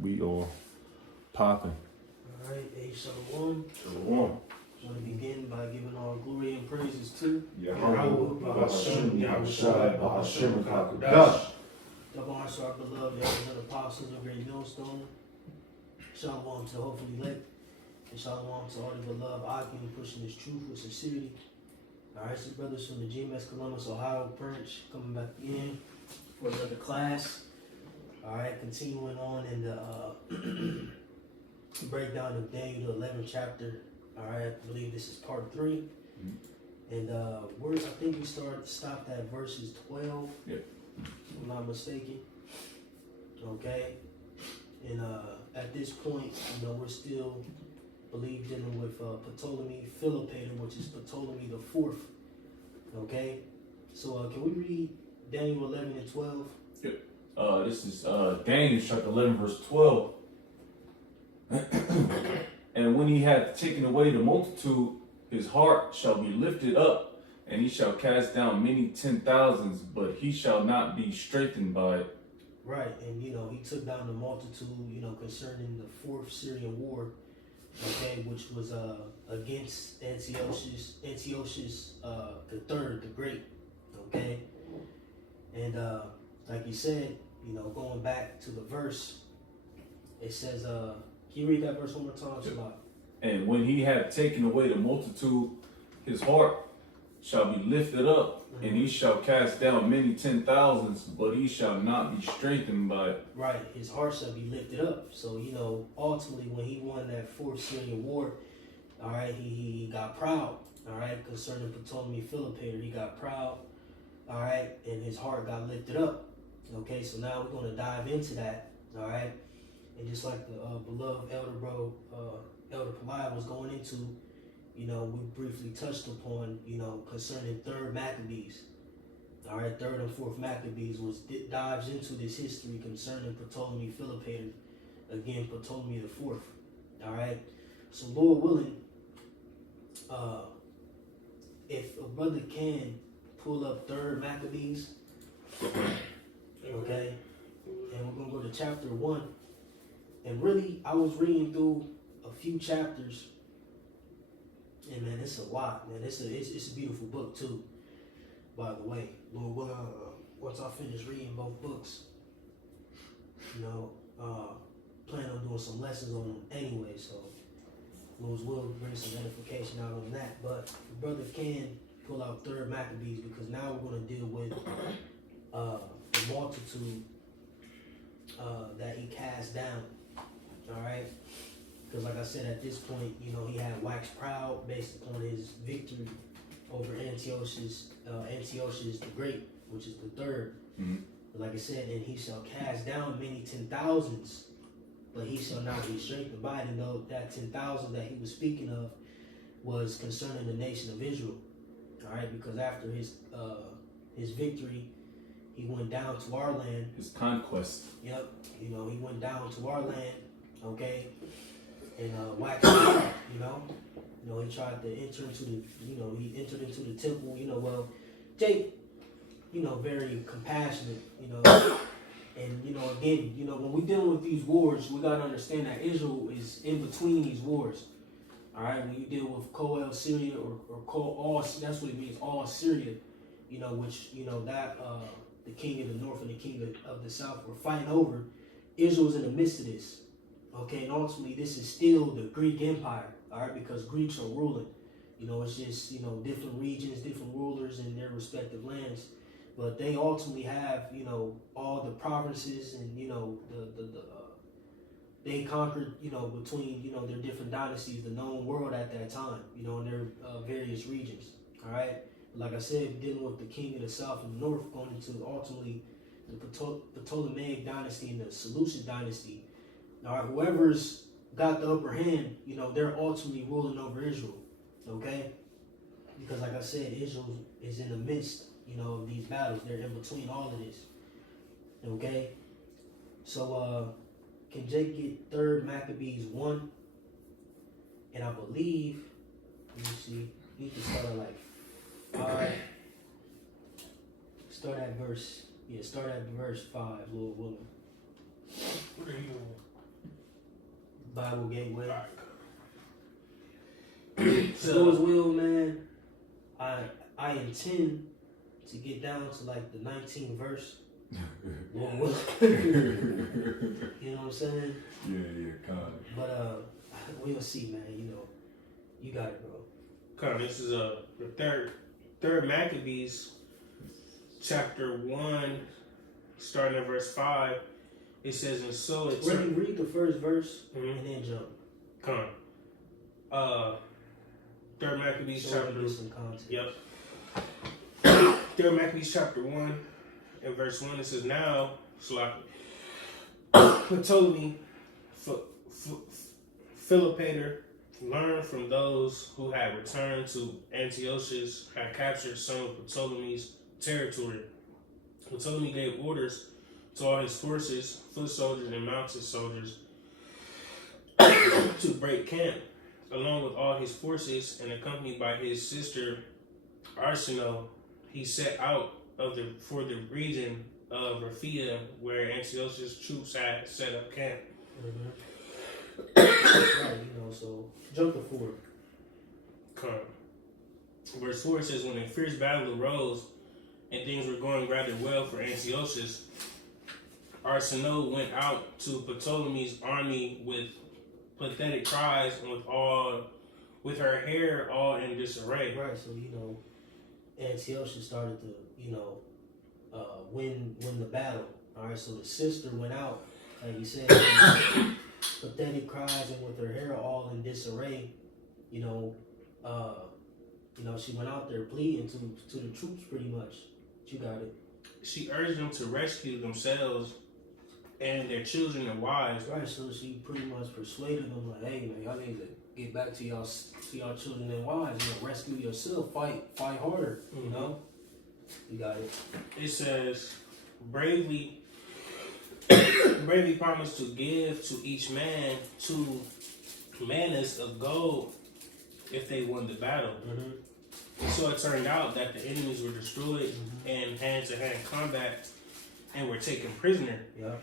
We are popping. Alright, hey, Shalom. Shalom. I want to begin by giving all glory and praises to Yahweh, Bahasham, Yahushai, Bahasham, Kakadash. Double honor to our beloved elders and apostles of Great Millstone. Shalom to the hopefully elect. And shalom to all the beloved Akim pushing this truth with sincerity. Alright, so brothers from the GMS Columbus, Ohio branch coming back in for another class. Alright, continuing on in the breakdown of Daniel, the 11th chapter. Alright, I believe this is part 3. And I think we stopped at verses 12. Yep. If I'm not mistaken. Okay. And at this point, we're still dealing with Ptolemy Philopator, which is Ptolemy the Fourth. Okay. So can we read Daniel 11 and 12? Yep. This is Daniel chapter 11 verse 12. And when he hath taken away the multitude, his heart shall be lifted up, and he shall cast down many 10,000s, but he shall not be strengthened by it. Right, and he took down the multitude, concerning the Fourth Syrian War, okay, which was against Antiochus the Third, the Great, okay, and like you said, going back to the verse, it says, can you read that verse one more time? Sure. And when he hath taken away the multitude, his heart shall be lifted up, and he shall cast down many 10,000s, but he shall not be strengthened by it. Right, his heart shall be lifted up. So, ultimately when he won that Fourth Syrian War, all right, he got proud, all right, concerning Ptolemy Philopator. He got proud, all right, and his heart got lifted up. Okay, so now we're going to dive into that, all right. And just like the beloved elder bro, Elder Peliah was going into, we briefly touched upon, concerning 3rd Maccabees. All right, 3rd and 4th Maccabees dives into this history concerning Ptolemy Philopator, again, Ptolemy the Fourth. All right, so Lord willing, if a brother can pull up 3rd Maccabees, okay, and we're going to go to chapter 1. And really, I was reading through a few chapters, and man, it's a lot, man. It's a beautiful book too, by the way. Lord willing, once I finish reading both books, plan on doing some lessons on them anyway. So, Lord's will bring some edification out on that. But the brother can pull out 3rd Maccabees, because now we're going to deal with the multitude that he cast down. All right, because like I said, at this point, he had waxed proud based upon his victory over Antiochus the Great, which is the 3rd. But like I said, and he shall cast down many 10,000s, but he shall not be strengthened by it. And though that 10,000 that he was speaking of was concerning the nation of Israel. All right, because after his victory, he went down to our land. His conquest. Yep, he went down to our land. Okay, and waxed out, he tried to enter into the, he entered into the temple, well, Jake, very compassionate, and, again, when we're dealing with these wars, we got to understand that Israel is in between these wars, all right, when you deal with Koel Syria or All, that's what it means, all Syria, which, that, the king of the north and the king of the south were fighting over. Israel's in the midst of this. Okay, and ultimately this is still the Greek Empire, all right, because Greeks are ruling. It's just, different regions, different rulers in their respective lands. But they ultimately have, all the provinces and, they conquered, between, their different dynasties, the known world at that time, in their various regions, all right. Like I said, dealing with the king of the south and the north, going into ultimately the Ptolemaic dynasty and the Seleucid dynasty. All right, whoever's got the upper hand, they're ultimately ruling over Israel, okay? Because like I said, Israel is in the midst, of these battles. They're in between all of this, okay? So, can Jake get 3rd Maccabees 1? And I believe, let me see, you can start at 5. Start at verse 5, Lord willing. What are you Bible Gateway. So, Lord's will, man. I intend to get down to like the 19th verse. Lord willing. You know what I'm saying? Yeah, kind of. But we'll see, man. You know, you got it, bro. come on, this is the third Maccabees, chapter 1, starting at verse 5. It says, and so it Ready, read the first verse Mhm. and then jump. Come on. Third Maccabees So we chapter. get some context. Yep. Third Maccabees chapter 1 and verse 1. It says, now, Ptolemy, Philopator, learned from those who had returned to Antiochus, had captured some of Ptolemy's territory. Ptolemy gave orders to all his forces, foot soldiers and mounted soldiers, to break camp, along with all his forces, and accompanied by his sister Arsinoe, he set out for the region of Raphia, where Antiochus' troops had set up camp. Right, you know, so jump to 4. Come. Verse 4 says, when a fierce battle arose and things were going rather well for Antiochus, Arsinoe went out to Ptolemy's army with pathetic cries and with her hair all in disarray. Right, so you know, Antiochus started to, you know, win the battle. All right, so the sister went out, like you said, pathetic cries and with her hair all in disarray. You know, she went out there pleading to the troops, pretty much. You got it. She urged them to rescue themselves and their children and wives. Right, so she pretty much persuaded them, like, hey man, y'all need to get back to y'all children and wives. You know, rescue yourself, fight harder. You know, you got it. It says, bravely promised to give to each man 2 mannas of gold if they won the battle. So it turned out that the enemies were destroyed in hand-to-hand combat and were taken prisoner. Yeah.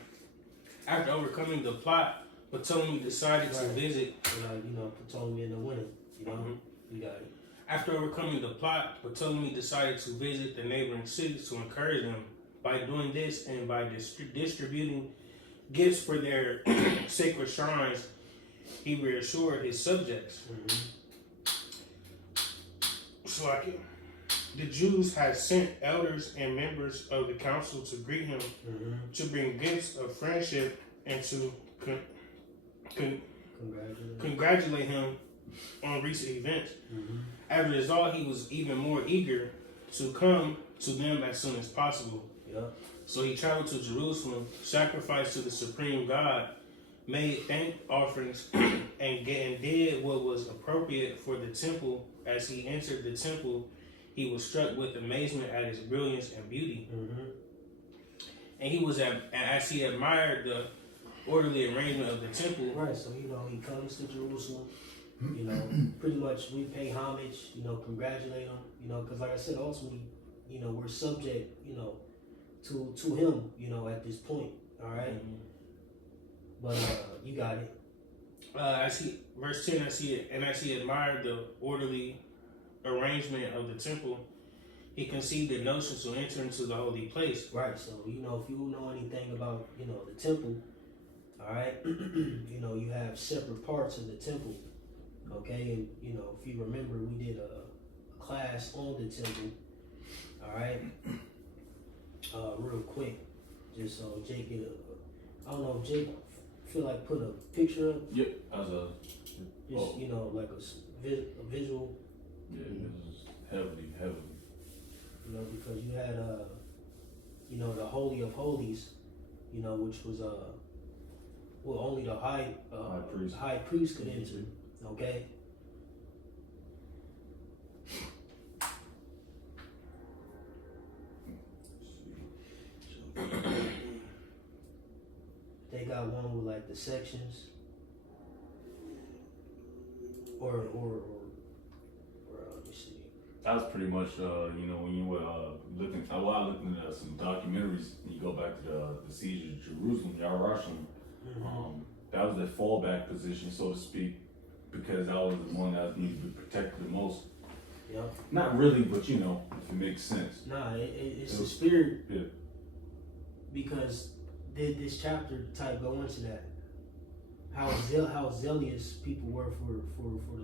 After overcoming the plot, Ptolemy decided to visit. Ptolemy ended up winning. You know, you got it. After overcoming the plot, Ptolemy decided to visit the neighboring cities to encourage them. By doing this and by distributing gifts for their sacred shrines, he reassured his subjects. The Jews had sent elders and members of the council to greet him, to bring gifts of friendship, and to congratulate him on recent events. As a result, he was even more eager to come to them as soon as possible. So he traveled to Jerusalem, sacrificed to the supreme God, made thank offerings, and did what was appropriate for the temple. As he entered the temple, he was struck with amazement at its brilliance and beauty. And as he admired the orderly arrangement of the temple. Right, so he comes to Jerusalem. Pretty much we pay homage. Congratulate him. Because like I said, ultimately, we're subject. To him. At this point. All right. But you got it. Verse 10, as he admired the orderly arrangement of the temple, he conceived a notion to enter into the holy place. Right, so if you know anything about the temple, all right, you have separate parts of the temple, okay, and if you remember, we did a class on the temple, all right, real quick, just so Jake get I don't know if Jake feel like put a picture up. Yep, as a just like a visual. Yeah, this is heavily. Because you had the Holy of Holies, which was only the high priest could enter. Okay. They got one with like the sections, or let me see. That was pretty much when you were looking. I looked into some documentaries. And you go back to the siege of Jerusalem, Yad Vashem. That that was their fallback position, so to speak, because that was the one that needed to be protected the most. Yep. Not really, but you know, if it makes sense. Nah, it's the spirit. Yeah. Because did this chapter type go into that? How zealous people were for the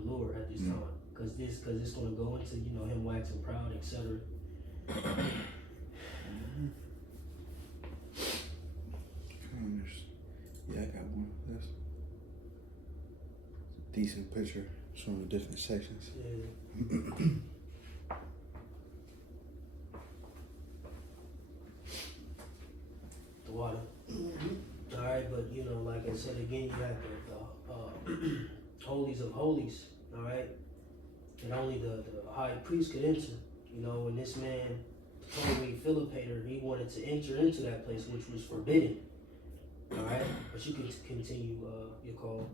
Lord at this time. Because it's going to go into, you know, him waxing proud, etc. Yeah, I got one. That's a decent picture showing the different sections. Yeah. The water. All right, but you know, like I said again, you have the holies of holies. All right, and only the high priest could enter. You know, and this man told me Philopator, he wanted to enter into that place, which was forbidden. All right, but you can continue your call.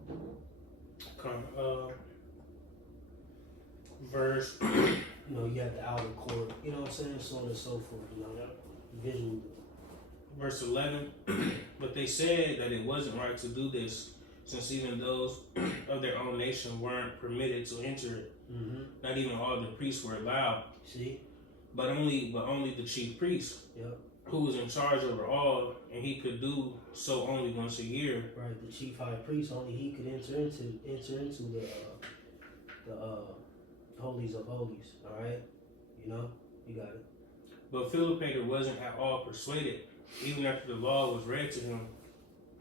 Verse. You know, you have the outer court. You know what I'm saying, so on and so forth. You know, visual. Verse 11. But they said that it wasn't right to do this, since even those of their own nation weren't permitted to enter it. Mm-hmm. Not even all the priests were allowed. See? But only the chief priest, Yep. who was in charge over all, and he could do so only once a year. Right. The chief high priest, only he could enter into the holies of holies. All right. You know, you got it. But Philopator wasn't at all persuaded. Even after the law was read to him,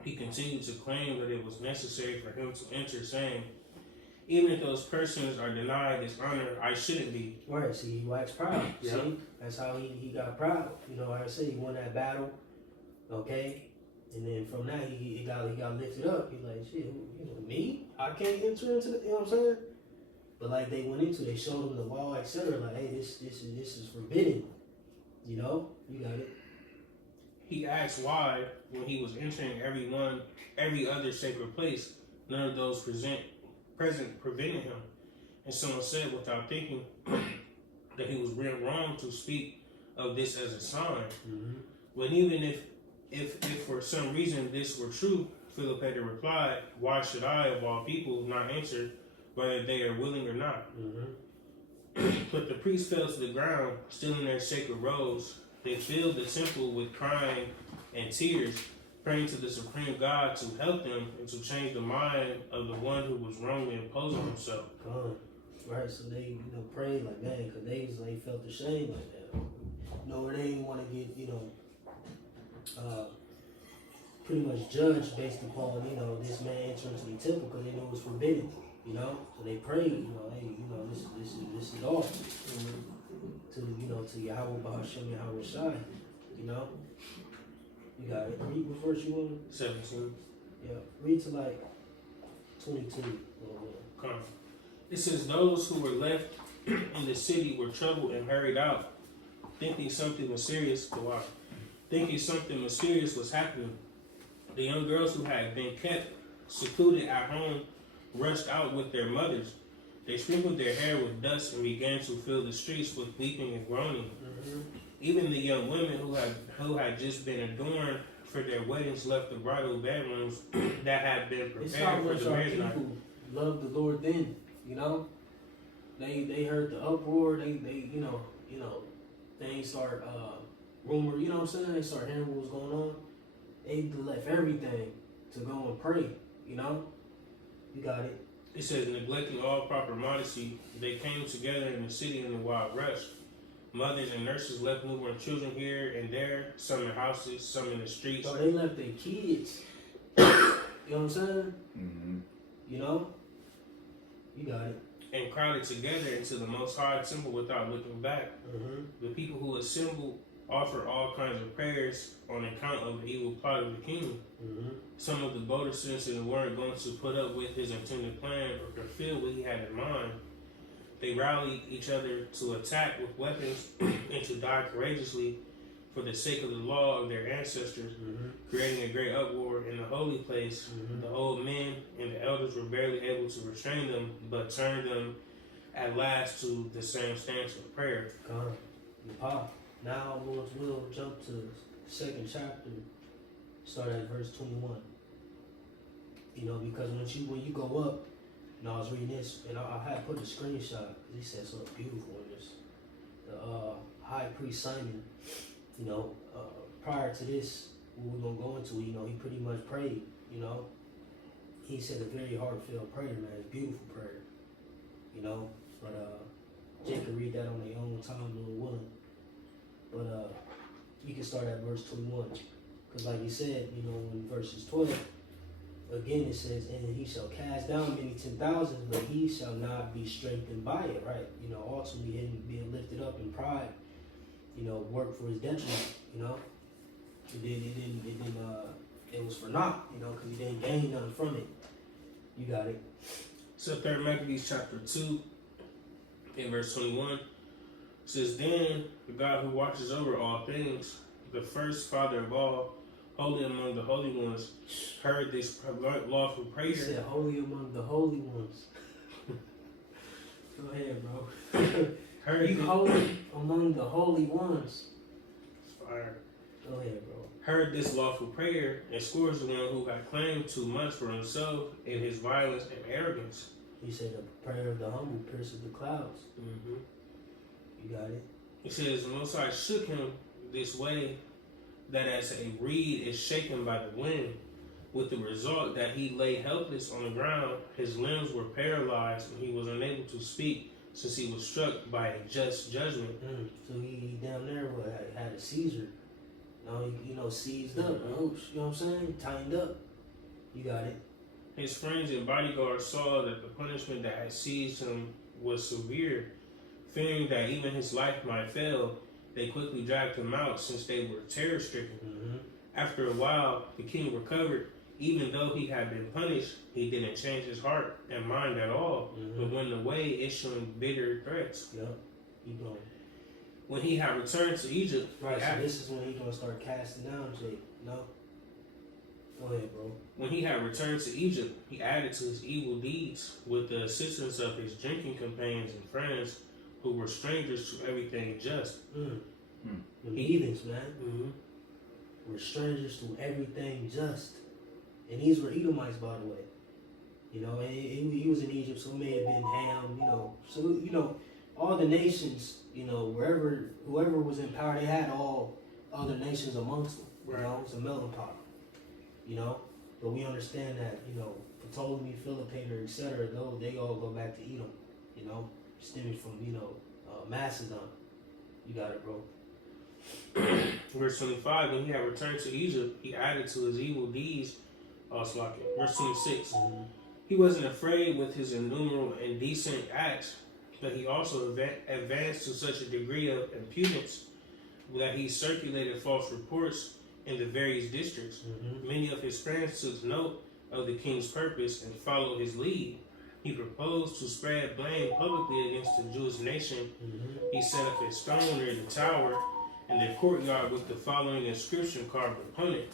he continued to claim that it was necessary for him to enter, saying, "Even if those persons are denied this honor, I shouldn't be." Right. See, he waxed proud. Yeah. See, that's how he got proud. You know, like I said, he won that battle. Okay. And then from that, he got lifted up. He like, shit, you know, me? I can't enter into the, you know what I'm saying? But like they went into, they showed him the law, etc. Like, hey, this is forbidden. You know, you got it. He asked why, when he was entering every other sacred place, none of those present prevented him. And someone said, without thinking, that he was real wrong to speak of this as a sign. Mm-hmm. When even if for some reason this were true, Philopator replied, "Why should I, of all people, not answer, whether they are willing or not?" Mm-hmm. But the priests fell to the ground, still in their sacred robes. They filled the temple with crying and tears, praying to the supreme God to help them and to change the mind of the one who was wrongly imposing himself. Right, so they, you know, prayed like, man, because they felt ashamed like that. You know, they didn't want to get, you know, pretty much judged based upon, you know, this man entering into the temple because they knew it was forbidden, you know. So they prayed, you know, hey, you know, this is off. To, you know, to Yahweh Bahashem Yahweh Shai, you know. You got it. Read what verse you want? 17. Yeah, read to like 22. Come. It says, "Those who were left in the city were troubled and hurried out, thinking something mysterious was happening. The young girls who had been kept secluded at home rushed out with their mothers. They sprinkled their hair with dust and began to fill the streets with weeping and groaning. Mm-hmm. Even the young women who had just been adorned for their weddings left the bridal bedrooms that had been It's how prepared for much the our marriage night." people love the Lord then, you know? They heard the uproar, they you know, things start rumor, you know what I'm saying? They start hearing what was going on. They left everything to go and pray, you know? You got it. It says, "Neglecting all proper modesty, they came together in the city in a wild rush. Mothers and nurses left newborn children here and there, some in houses, some in the streets." So they left their kids. You know what I'm saying? Mm-hmm. You know? You got it. "And crowded together into the Most High temple without looking back. Mm-hmm. The people who assembled offered all kinds of prayers on account of the evil plot of the king. Mm-hmm. Some of the bolder citizens weren't going to put up with his intended plan or fulfill what he had in mind. They rallied each other to attack with weapons and to die courageously for the sake of the law of their ancestors, Mm-hmm. creating a great uproar in the holy place. Mm-hmm. The old men and the elders were barely able to restrain them, but turned them at last to the same stance of prayer." Come. Pop. Now, Lord's will, jump to the second chapter, start at verse 21. You know, because when you go up, and I was reading this, and I had put a screenshot. He said something beautiful in this. The high priest Simon, you know, prior to this, what we're gonna go into, you know, he pretty much prayed. You know, he said a very heartfelt prayer, man. It's a beautiful prayer. You know, but Jay can read that on their own time, Lord willing. But you can start at verse 21, because like you said, you know, in verses 12. Again, it says, and he shall cast down many 10,000s, but he shall not be strengthened by it, right? You know, ultimately him being lifted up in pride, you know, work for his detriment, you know. It was for naught, you know, because he didn't gain nothing from it. You got it. So 3 Maccabees chapter 2, in verse 21, says, then the God who watches over all things, the first father of all, holy among the holy ones, heard this lawful prayer. He said, holy among the holy ones. Go ahead, bro. Heard You holy among the holy ones. Fire. Go ahead, bro. Heard this lawful prayer and scores the one who had claimed too much for himself in his violence and arrogance. He said, the prayer of the humble pierces the clouds. Mm-hmm. You got it. It says, the Most High shook him this way that as a reed is shaken by the wind, with the result that he lay helpless on the ground, his limbs were paralyzed, and he was unable to speak since he was struck by a just judgment. So he down there had a seizure. You know, seized up. Oh, you know what I'm saying? Tightened up. You got it. His friends and bodyguards saw that the punishment that had seized him was severe. Fearing that even his life might fail, they quickly dragged him out since they were terror-stricken. Mm-hmm. After a while, the king recovered. Even though he had been punished, he didn't change his heart and mind at all, but went away issuing bitter threats. Yep. Keep going. When he had returned to Egypt, Right, so this is when he's going to start casting down Jake. No? Go ahead, bro. When he had returned to Egypt, he added to his evil deeds with the assistance of his drinking companions and friends who were strangers to everything just. The heathens, man. Mm-hmm. Were strangers to everything just. And these were Edomites, by the way. You know, and he was in Egypt, so it may have been Ham, you know. So, you know, all the nations, you know, whoever was in power, they had all other nations amongst them. You know, it's a melting pot. You know, but we understand that, you know, Ptolemy, Philopator, etc., though they all go back to Edom, you know, stemming from, you know, Macedon. You got it, bro. Verse 25, when he had returned to Egypt, he added to his evil deeds. Verse 26, he wasn't afraid with his innumerable indecent acts, but he also advanced to such a degree of impudence that he circulated false reports in the various districts. Many of his friends took note of the king's purpose and followed his lead. He proposed to spread blame publicly against the Jewish nation. He set up a stone near the tower in the courtyard with the following inscription carved upon it.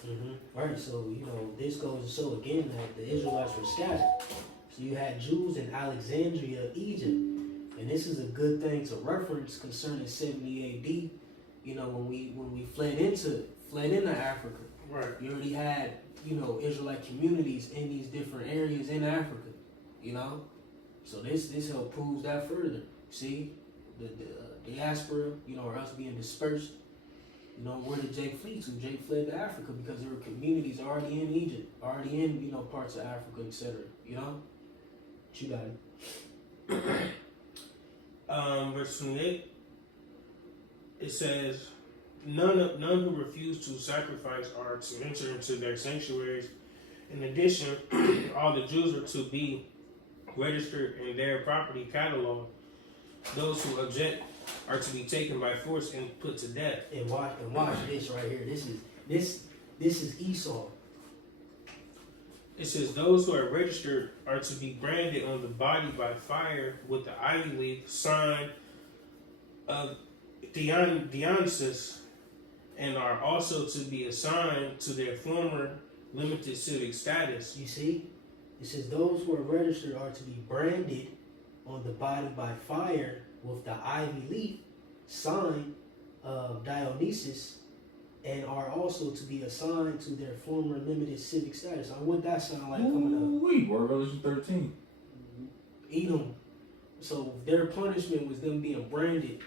Right, so, you know, this goes to show again that the Israelites were scattered. So you had Jews in Alexandria, Egypt. And this is a good thing to reference concerning 70 AD. You know, when we fled into Africa. Right. You already had, you know, Israelite communities in these different areas in Africa. You know? So this help proves that further. See? The diaspora, you know, or us being dispersed. You know, where did Jake flee to? Jake fled to Africa because there were communities already in Egypt, already in, you know, parts of Africa, etc. You know? But you got it. Verse 28, it says, none who refuse to sacrifice are to enter into their sanctuaries. In addition, all the Jews are to be registered in their property catalog. Those who object are to be taken by force and put to death. And watch this right here. This is Esau. It says those who are registered are to be branded on the body by fire with the ivy leaf sign of Dionysus, and are also to be assigned to their former limited civic status. You see? It says those who are registered are to be branded on the body by fire with the ivy leaf sign of Dionysus, and are also to be assigned to their former limited civic status. Now, what that sound like coming up? Ooh-wee, Revelation 13. Edom. So their punishment was them being branded,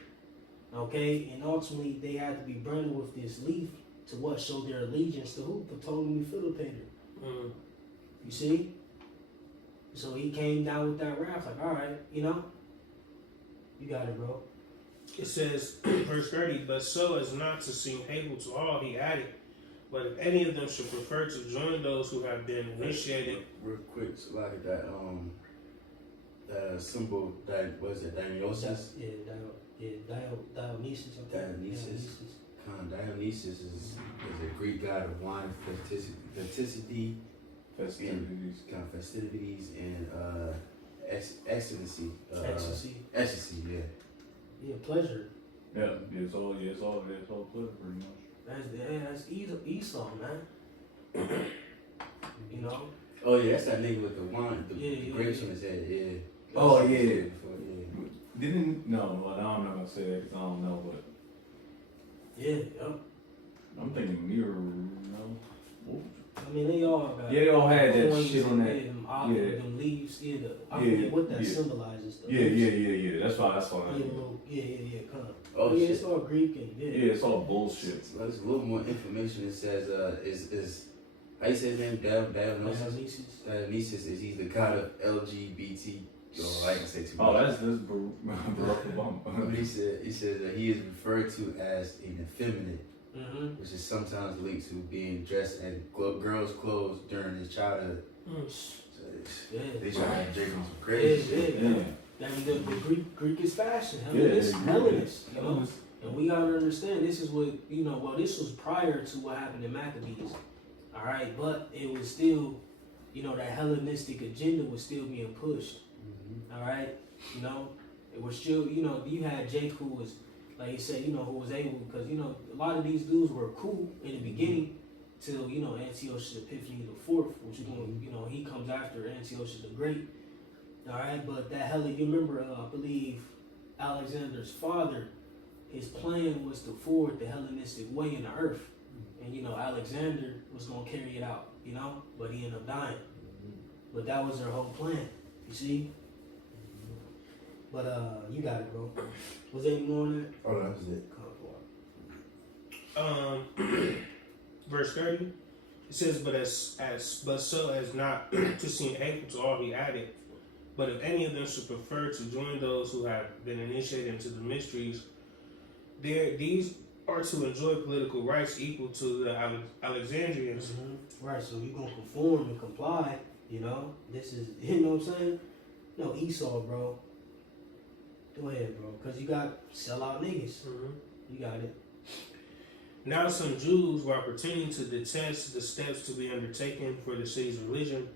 okay, and ultimately they had to be branded with this leaf to what show their allegiance to who? Ptolemy Philopator. Mm. You see? So he came down with that wrath, like, all right, you know, you got it, bro. It says, verse 30, but so as not to seem hateful to all, he added, but if any of them should prefer to join those who have been initiated. Real quick, so like that symbol that was it Dionysus? Dionysus. Okay. Dionysus. Dionysus is a Greek god of wine, festivity, Festivities. kind of festivities and ecstasy. Ecstasy. Yeah. Yeah, pleasure. Yeah, it's all pleasure pretty much. That's Esau, man. You know? Oh yeah, that's that nigga with the wine, the grapes on his head. Yeah. Oh, That's yeah. what I said before, yeah. No, I'm not gonna say that because I don't know, but Yeah, I'm thinking mirror, no. I mean, they all got. Yeah, they all had that coins shit on and, that. yeah, them olive, Yeah. them leaves. Yeah, I Yeah, forget what that yeah. symbolizes. Though. Yeah. That's why. Come on. Oh, yeah, shit. it's all Greek and Yeah, it's all bullshit. So there's a little more information. It says, is how you say his name? Dionysus. Dionysus is he's the god of LGBT. Oh, I can say too much. Oh, that's Barack Obama. But he says that he is referred to as an effeminate, Mm-hmm. which is sometimes linked to being dressed in girls' clothes during his childhood. So Yeah. they try to have Jacob some crazy shit. Yeah. I mean, the Greek is fashion. Yeah, Hellenist, you know? And we gotta understand this is what, you know, well, this was prior to what happened in Maccabees. All right, but it was still, you know, that Hellenistic agenda was still being pushed. All right, you know, it was still, you know, you had Jake who was, like you said, you know, who was able, because, you know, a lot of these dudes were cool in the beginning till, you know, Antiochus Epiphanes the Fourth, which is going, you know, he comes after Antiochus the Great. All right, but that you remember, I believe Alexander's father, his plan was to forward the Hellenistic way in the earth. And, you know, Alexander was going to carry it out, you know, but he ended up dying. But that was their whole plan, you see? But, you got it, bro. Was there any more on that? Oh, that was it. Verse 30, it says, but so as not to seem hateful to all, he added, but if any of them should prefer to join those who have been initiated into the mysteries, these are to enjoy political rights equal to the Alexandrians. Mm-hmm. Right, so you're going to conform and comply, you know? This is, you know what I'm saying? No, Esau, bro. Go ahead, bro, because you got sellout niggas. Mm-hmm. You got it. Now some Jews, while pretending to detest the steps to be undertaken for the city's religion,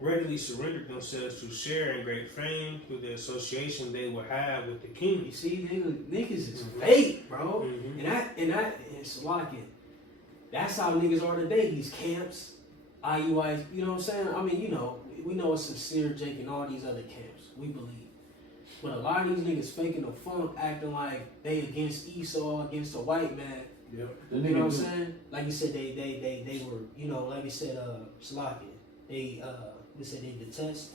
readily surrendered themselves to share in great fame through the association they will have with the king. You see, niggas is fake, bro. Mm-hmm. And it's like it. That's how niggas are today. These camps, IUIs, you know what I'm saying? I mean, you know, we know it's sincere Jake and all these other camps. We believe. But a lot of these niggas faking the funk, acting like they against Esau, against the white man. Yep. You know what I'm saying? Like you said, they were, you know, like you said, Slakia. They said they detest.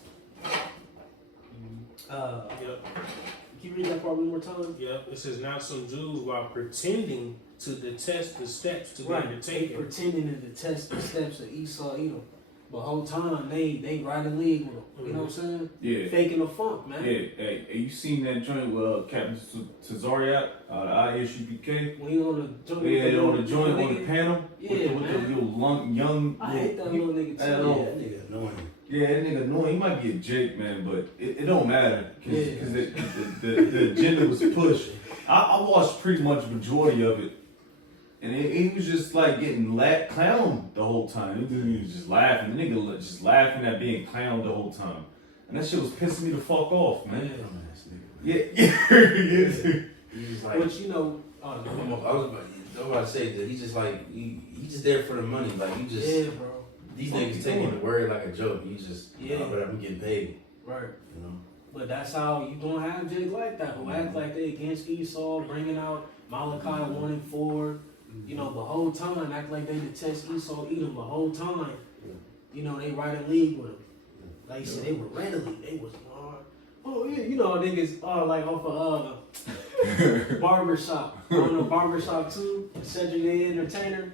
Yep. Can you read that part one more time? Yep. It says, now some Jews, while pretending to detest the steps to be They undertaken. pretending to detest the steps of Esau, Edom. But whole time they right in league with them. You know what I'm saying? Yeah. Faking the funk, man. Yeah, hey, you seen that joint with Captain Tazariak, the ISUPK? When you on the joint, Yeah, on the joint on the panel. Yeah, with the little young. I hate that little nigga too. That little- That nigga annoying. Yeah, that nigga annoying. He might be a Jake, man, but it don't matter because Yeah. the agenda was pushed. I watched pretty much majority of it, and he was just like getting clowned the whole time. He was just laughing. The nigga just laughing at being clowned the whole time, and that shit was pissing me the fuck off, man. Dumbass nigga. Yeah. He's like, But you know, I was about to say that he's just like he just there for the money. Like you just yeah, bro. these What niggas you taking doing? the word like a joke. You just Yeah. but I'm getting paid. Right. You know. But that's how you gonna have Jake like that, who act like they against Esau, bringing out Malachi 1 and 4. You know, the whole time act like they detest Esau Edom. The whole time, you know, they right in league with him. Like you said, they were readily. They was oh yeah, you know niggas like off of Barbershop. On the Barbershop 2, Cedric the Entertainer.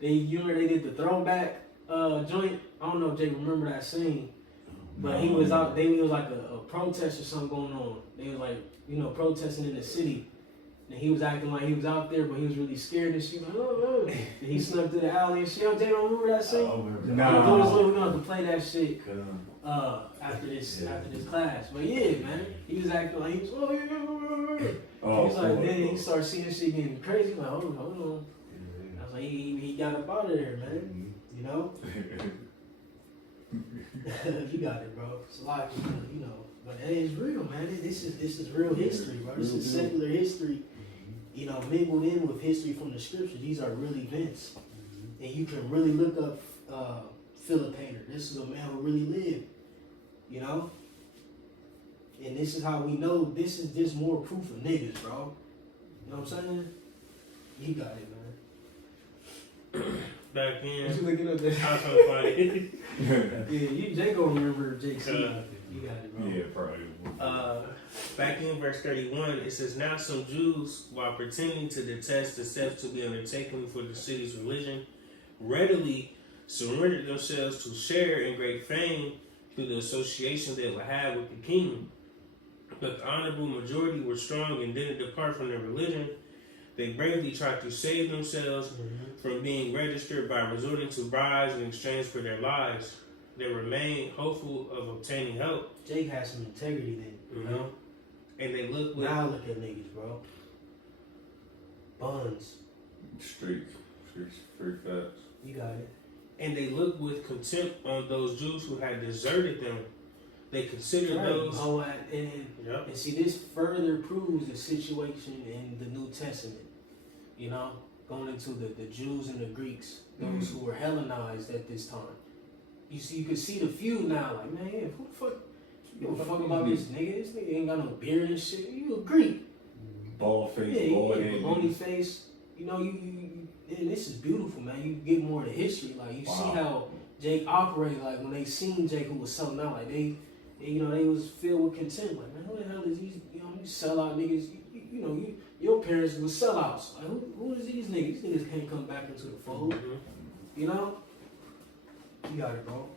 They they did the throwback joint. I don't know if Jay remember that scene. But he was out, there was like a protest or something going on. They was like, you know, protesting in the city. And he was acting like he was out there, but he was really scared and shit. Like, oh. And he snuck to the alley and shit. Yo, Jay, don't remember that scene? We're gonna have to play that shit after this class. But yeah, man, he was acting like he was, he was like, then he started seeing shit getting crazy. Like, hold on. I was like, he got up out of there, man. You know? You got it, bro. It's a lot, you know. But hey, it's real, man. This is real history, bro. This is secular history, you know, mingled in with history from the scriptures. These are real events. And you can really look up Philip Hader. This is a man who really lived, you know? And this is how we know this is just more proof of niggas, bro. You know what I'm saying? You got it, man. Back in, What you looking up there? I was trying to find it. Yeah, Jay gonna remember JC. You got it, bro. Yeah, probably. Back in verse 31, it says, "Now some Jews, while pretending to detest the steps to be undertaken for the city's religion, readily surrendered themselves to share in great fame through the association they would have with the kingdom. But the honorable majority were strong and didn't depart from their religion. They bravely tried to save themselves from being registered by resorting to bribes in exchange for their lives. They remained hopeful of obtaining help." Jake has some integrity then, you know? And they look with Now look at niggas, bro. Buns. Streets, free facts. You got it. and they looked with contempt on those Jews who had deserted them. They considered those. Oh, and see, this further proves the situation in the New Testament. You know, going into the Jews and the Greeks, those who were Hellenized at this time. You see, you can see the feud now. Like, man, who the fuck? You don't fuck about this nigga. This nigga ain't got no beard and shit. You a Greek? Bald face, Yeah, bald head. bony face. You know, you and this is beautiful, man. You get more of the history. Like, you see how Jake operated. Like, when they seen Jake, who was selling out, like they was filled with contempt. Like, man, who the hell is these? You know, these sellout niggas. Your parents were sellouts. Like, who is these niggas? These niggas can't come back into the fold. You know. You got it, bro.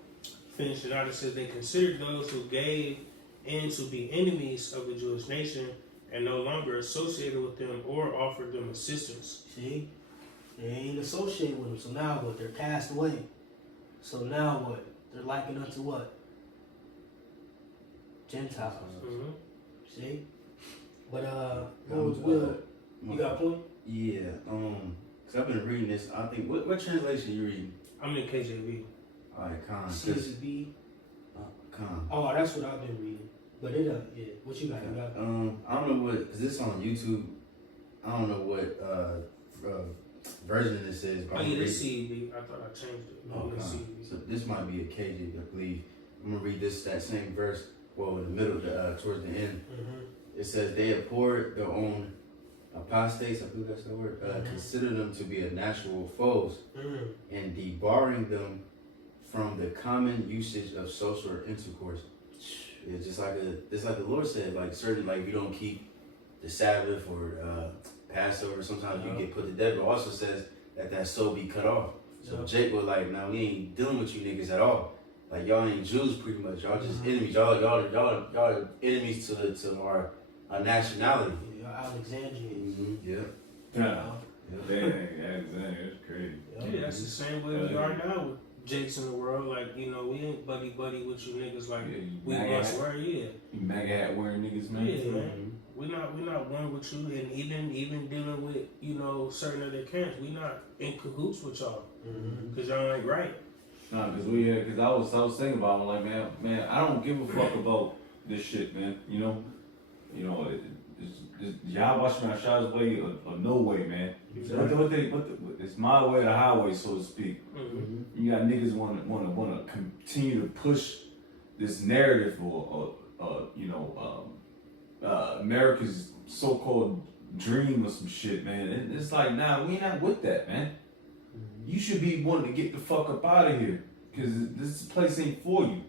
Finishing out, it says they considered those who gave in to be enemies of the Jewish nation and no longer associated with them or offered them assistance. See? They ain't associated with them. So now what? They're cast away. So now what? They're likened unto what? Gentiles. See? But Will, you got a point? Yeah, cause I've been reading this. I think what translation you reading? I'm in KJV. Alright, Khan. CSB. Khan. Oh, that's what I've been reading. But yeah. What you got? You got? I don't know what. Is this on YouTube? I don't know what version this is. Oh yeah, this CEV. I thought I changed it. Oh, so this might be a KJ, I believe. I'm gonna read that same verse. Well, in the middle, towards the end, it says they abhorred their own apostates. I believe that's the word. Consider them to be a natural foes, and debarring them from the common usage of social intercourse. It's just like the Lord said, like certain, like you don't keep the Sabbath or Passover. Sometimes you get put to death. But also says that soul be cut off. So Jake was like, "Now we ain't dealing with you niggas at all. Like y'all ain't Jews, pretty much. Y'all just enemies. Y'all enemies to our nationality." Alexandrians. Yeah. Dang, Alexander, that's crazy. Yeah, that's the same way we are now with Jakes in the world. Like, we ain't buddy with you niggas like we once were. Yeah. You MAGA hat wearing niggas, man. Yeah, man. We not one with you, and even dealing with certain other camps, we not in cahoots with y'all because y'all ain't right. Nah, because I was thinking about it, I'm like, man, I don't give a fuck about this shit, man. Yahweh Shah's way or no way, man. It's my way or the highway, so to speak. You got niggas wanna continue to push this narrative or America's so-called dream or some shit, man. And it's like, nah, we not with that, man. You should be wanting to get the fuck up out of here, cause this place ain't for you.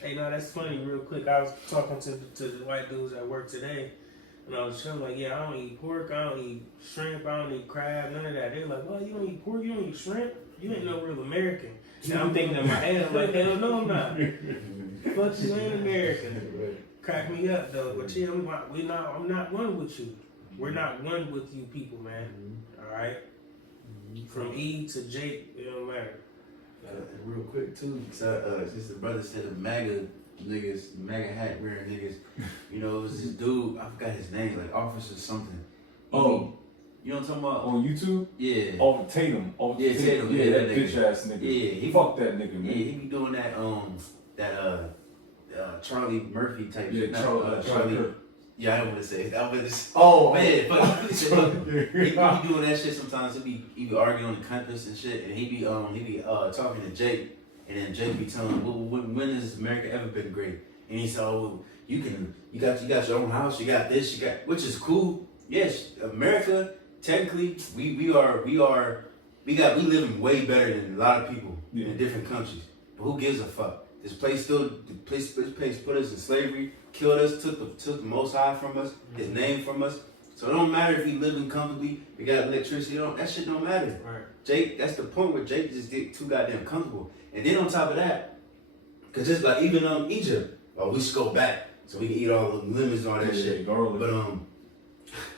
Hey, no, that's funny. Real quick, I was talking to the white dudes at work today, and I was telling them, like, yeah, I don't eat pork, I don't eat shrimp, I don't eat crab, none of that. They're like, well, you don't eat pork, you don't eat shrimp, you ain't no real American. And I'm thinking in my head, I'm like, hell no, I'm not. Fuck you, ain't American. Crack me up though, but yeah, I'm not one with you. We're not one with you people, man. All right. From E to Jake, it don't matter. And real quick too, since the brother said the MAGA niggas, MAGA hat wearing niggas, you know, it was this dude, I forgot his name, like Officer something. Oh. You know what I'm talking about? On YouTube? Yeah. Oh, Tatum. Oh, Yeah, Tatum. Yeah, Yeah, that that bitch nigga. ass nigga. Yeah, Fuck that nigga, man. Yeah, he be doing that Charlie Murphy type Yeah, shit. Charlie. Yeah, I don't want to say it. I want to. Oh, Man, but he be doing that shit sometimes. He be arguing on the campus and shit, and he be talking to Jake, and then Jake be telling him, well, when has America ever been great? And he said, oh, well, you got your own house, you got this, which is cool. Yes, America technically we living way better than a lot of people in different countries. But who gives a fuck? This place put us in slavery, killed us, took the Most High from us, His name from us. So it don't matter if we living comfortably, we got electricity, that shit don't matter. Right. Jake, that's the point where Jake just get too goddamn comfortable. And then on top of that, cause just like even Egypt, we should go back so we can eat all the lemons and all that shit. Garlic. But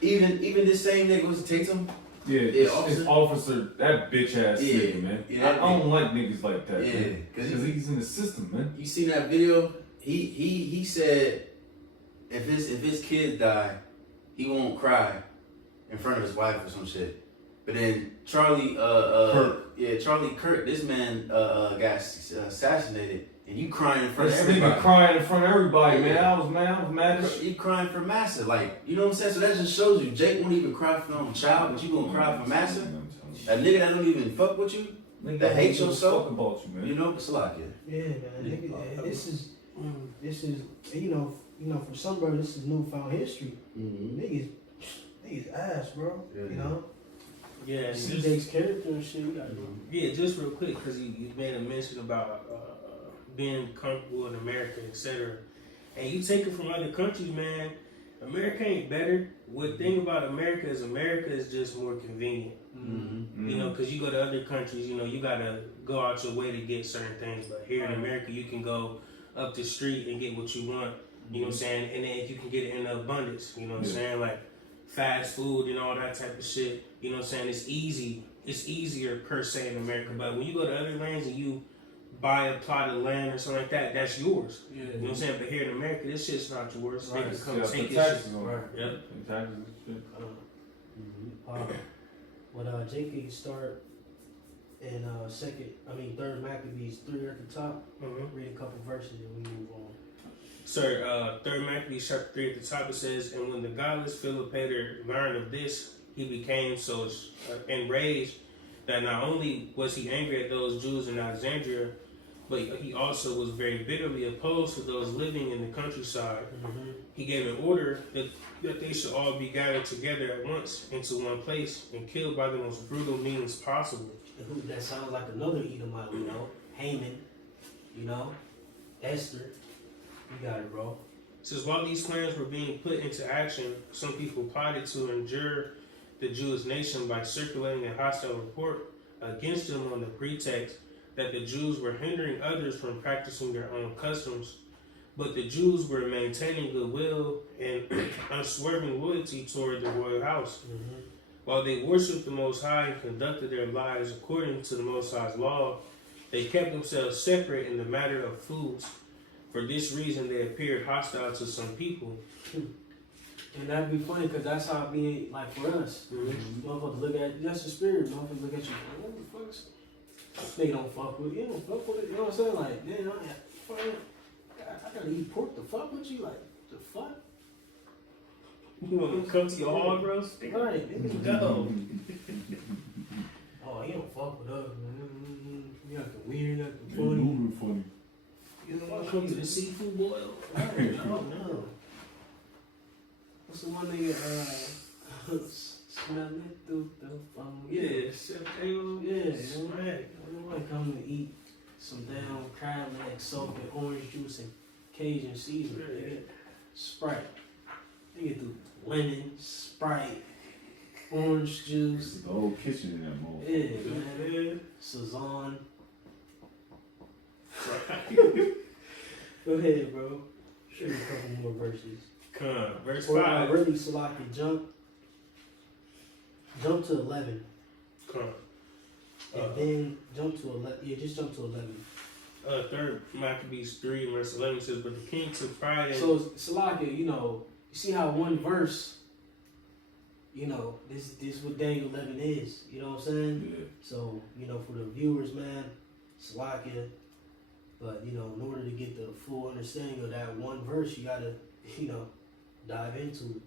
even this same nigga was Tatum. Yeah, it's officer, that bitch ass nigga, man. Yeah, I don't like niggas like that, Yeah, man. Because he's in the system, man. You seen that video? He said if his kids die, he won't cry in front of his wife or some shit. But then Charlie Kirk, this man got assassinated, and you crying in front of everybody. Nigga crying in front of everybody, man. I was mad as shit. He crying for Massa, like, you know what I'm saying? So that just shows you, Jake won't even cry for his own child, but you gonna cry for Massa? A nigga that don't even fuck with you, that hates yourself, about you, man. you know, it's like it. Yeah, man. Nigga, this is you know for somebody this is newfound history. Niggas ass, bro. Yeah. You know. Yeah, and See just, Jake's character and shit. yeah, just real quick, because you made a mention about being comfortable in America, etc. And you take it from other countries, man. America ain't better. What thing about America is just more convenient. You know, because you go to other countries, you know, you gotta go out your way to get certain things. But here in America, you can go up the street and get what you want. You know what I'm saying? And then you can get it in abundance. You know what I'm saying? Like fast food and all that type of shit. You know what I'm saying? It's easy. It's easier per se in America. But when you go to other lands and you buy a plot of land or something like that, that's yours. You know what I'm saying? But here in America, this shit's not yours. They can come take it. Taxes on Right. it. Yep. Taxes and shit. When JK start in third Maccabees 3 at the top, read a couple verses and we move on. Sir, 3rd Maccabees chapter 3 at the top, it says, and when the godless Philopator learned of this, he became so enraged that not only was he angry at those Jews in Alexandria, but he also was very bitterly opposed to those living in the countryside. He gave an order that they should all be gathered together at once into one place and killed by the most brutal means possible. That sounds like another Edomite, you know? Haman, you know? Esther. You got it, bro. It says, while these plans were being put into action, some people plotted to injure the Jewish nation by circulating a hostile report against them on the pretext that the Jews were hindering others from practicing their own customs. But the Jews were maintaining goodwill and unswerving loyalty toward the royal house. While they worshipped the Most High and conducted their lives according to the Most High's law, they kept themselves separate in the matter of foods. For this reason, they appeared hostile to some people. And that'd be funny because that's how it be like for us. Motherfuckers look at that's the spirit. Motherfuckers look at you. What the fuck? They don't fuck with you. You don't fuck with it. You know what I'm saying? Like, man, I gotta eat pork. The fuck with you? Like, the fuck? You want to come to your hog roast? Right. Go. Oh, he don't fuck with us, man. You acting weird, acting funny. Moving funny. You don't want to come to the seafood boil? Right. No. What's the one nigga? Smell it through the phone. Yeah, Chef Taylor. Yeah, Smack. I want to come to eat some damn crab leg soaked in orange juice and Cajun seasoning. Nigga. Sprite. Nigga do lemon, Sprite, orange juice. The whole kitchen in that mall. Yeah, man. Yeah. Sazon. Right. Go ahead, bro. Show you a couple more verses. Come on, verse Or 5. really, Salaki, jump to 11. Come on. And then jump to 11. Yeah, just jump to 11. Third Maccabees 3 verse 11 says, but the king took pride in. So, Salaki, you see how one verse, this what Daniel 11 is. You know what I'm saying? Yeah. So, for the viewers, man, Salakia. But, in order to get the full understanding of that one verse, you gotta, dive into it.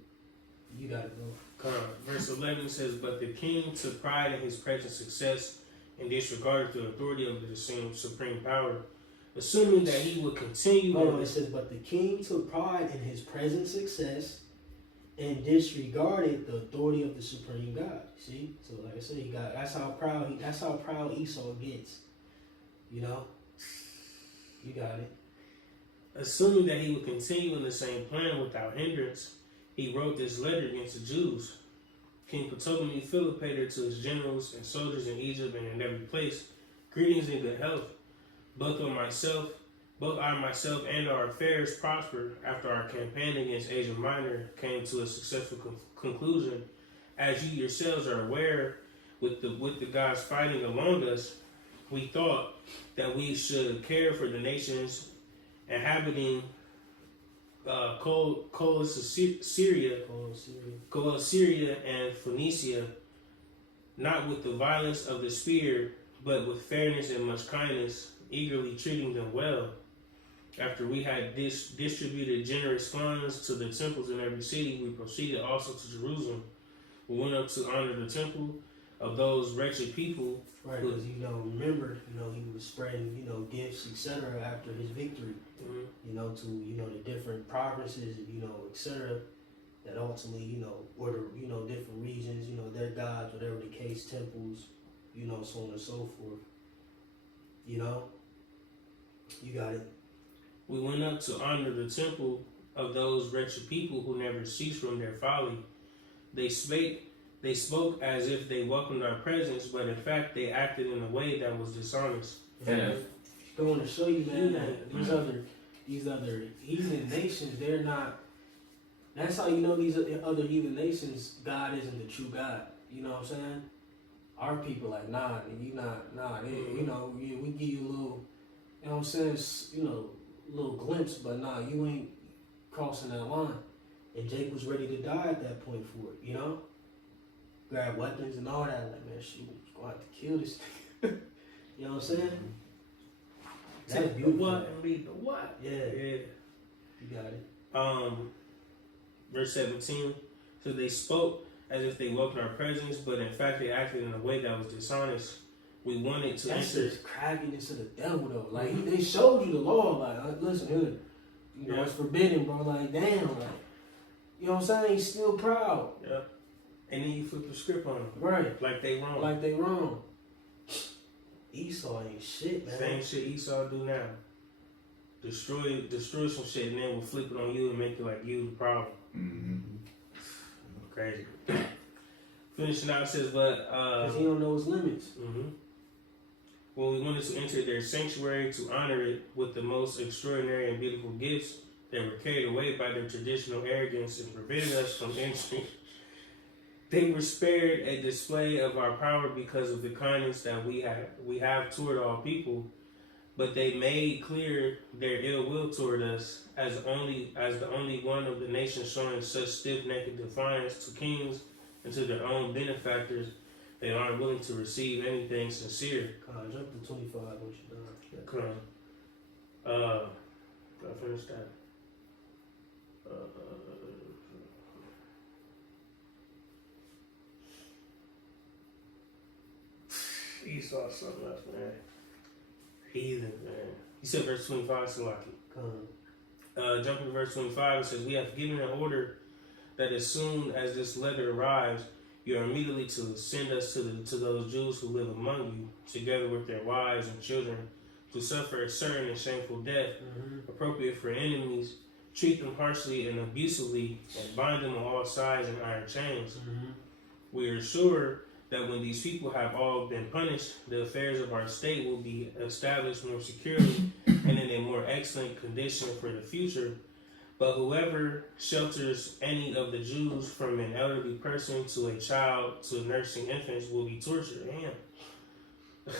You gotta go. Come on. Verse 11 says, but the king took pride in his present success and disregarded the authority of the supreme power, assuming that he would continue. Hold on, it says, but the king took pride in his present success and disregarded the authority of the supreme God. See? So like I said, that's how proud Esau gets. You got it. Assuming that he would continue in the same plan without hindrance, he wrote this letter against the Jews. King Ptolemy Philopator to his generals and soldiers in Egypt and in every place, greetings and good health. Both I myself and our affairs prosper after our campaign against Asia Minor came to a successful conclusion. As you yourselves are aware, with the gods fighting among us, we thought that we should care for the nations inhabiting Syria and Phoenicia, not with the violence of the spear, but with fairness and much kindness, eagerly treating them well. After we had distributed generous funds to the temples in every city, we proceeded also to Jerusalem. We went up to honor the temple of those wretched people. Right, because remember, he was spreading, gifts, etc. after his victory, to the different provinces, etc. That ultimately, or the different regions, their gods, whatever the case, temples, so on and so forth. You got it. We went up to honor the temple of those wretched people who never ceased from their folly. They spoke as if they welcomed our presence, but in fact they acted in a way that was dishonest. Yeah. Going to show you, man, that these other heathen nations, they're not. That's how you know these other heathen nations, God isn't the true God. You know what I'm saying? Our people like, nah, you not, nah. We give you a little, you know what I'm saying? Little glimpse, but nah, you ain't crossing that line. And Jake was ready to die at that point for it, grab weapons and all that. Like, man, she was going to have to kill this thing. You know what I'm saying? That's Take the beautiful. what and leave the what. Yeah, Yeah. you got it. Verse 17. So they spoke as if they welcomed our presence, but in fact they acted in a way that was dishonest. We wanted to That's enter. just craftiness of the devil, though. Like, they showed you the law. Like, listen, here, it's forbidden, bro. Like, damn, like, you know what I'm saying? He's still proud. Yeah. And then you flip the script on them. Right. Like they wrong. Like they wrong. Esau ain't shit, man. Same shit Esau do now. Destroy some shit and then we'll flip it on you and make it like you the problem. Mm-hmm. Crazy. Finishing out, it says, but Because he don't know his limits. when we wanted to enter their sanctuary to honor it with the most extraordinary and beautiful gifts, they were carried away by their traditional arrogance and prevented us from entering. They were spared a display of our power because of the kindness that we have toward all people, but they made clear their ill will toward us as the only one of the nations showing such stiff-necked defiance to kings and to their own benefactors. They aren't willing to receive anything sincere. Jump to 25 once you're done. Come on. Gotta finish that. Esau something else, man. Heathen, man. He said verse 25, Salaki. Come on. Jumping to verse 25, it says, we have given an order that as soon as this letter arrives, you are immediately to send us to those Jews who live among you, together with their wives and children, to suffer a certain and shameful death, appropriate for enemies, treat them harshly and abusively, and bind them on all sides in iron chains. We are sure that when these people have all been punished, the affairs of our state will be established more securely and in a more excellent condition for the future. But whoever shelters any of the Jews, from an elderly person to a child to nursing infants, will be tortured. Damn.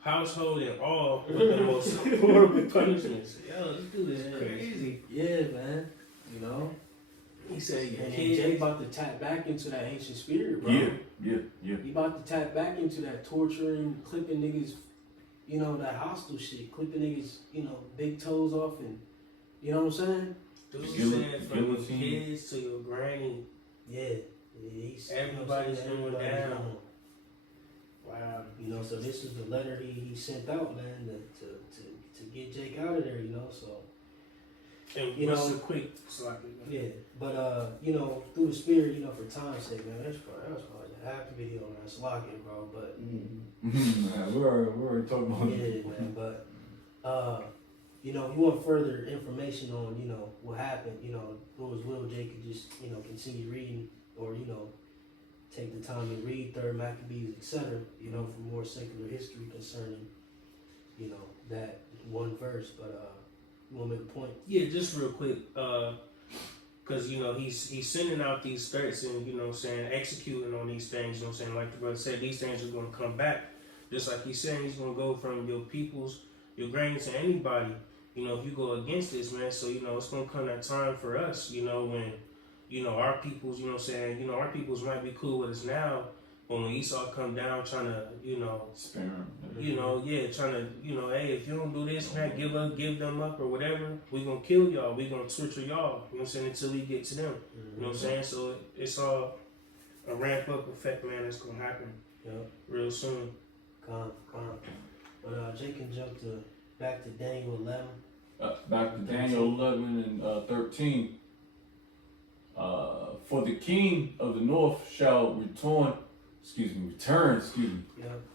Household and all with the most horrible punishments. Yo, this dude is crazy. Yeah, man. You know? He said, And your then kids. Jay about to tap back into that ancient spirit, bro. Yeah. He about to tap back into that torturing, clipping niggas, you know, that hostile shit. Clipping niggas, you know, big toes off and, you know what I'm saying? Dude Guillotine. said from your kids to your granny. Yeah. He's, Everybody's you know, going everybody's down. going. Wow. You know, so this is the letter he sent out, man, to get Jake out of there, you know, so. And You what's know- a quick sloppy? Yeah, but you know, through the spirit, you know, for time's sake, man, that's probably half the video, man. It's locking, bro. But we already talking about yeah, man. But you know, you want further information on, you know, what happened. You know, Lord's will, Jake could just, you know, continue reading, or you know, take the time to read Third Maccabees, etc. You know, for more secular history concerning, you know, that one verse. But you want to make a point? Yeah, just real quick, because you know he's sending out these threats and you know what I'm saying, executing on these things. You know what I'm saying, like the brother said, these things are going to come back. Just like he's saying, he's going to go from your peoples, your granny to anybody. You know, if you go against this, man. So you know it's going to come that time for us. You know when, you know our peoples. You know what I'm saying. You know our peoples might be cool with us now, but when Esau come down trying to, you know. You know, yeah, trying to, you know, hey, if you don't do this, man, give them up or whatever, we gonna kill y'all, we gonna torture y'all, you know what I'm saying, until we get to them. You know what I'm saying? So it's all a ramp up effect, man, that's gonna happen real soon. Calm. But Jake can jump back to Daniel 11. Back to Daniel 11 and 13. For the king of the north shall return,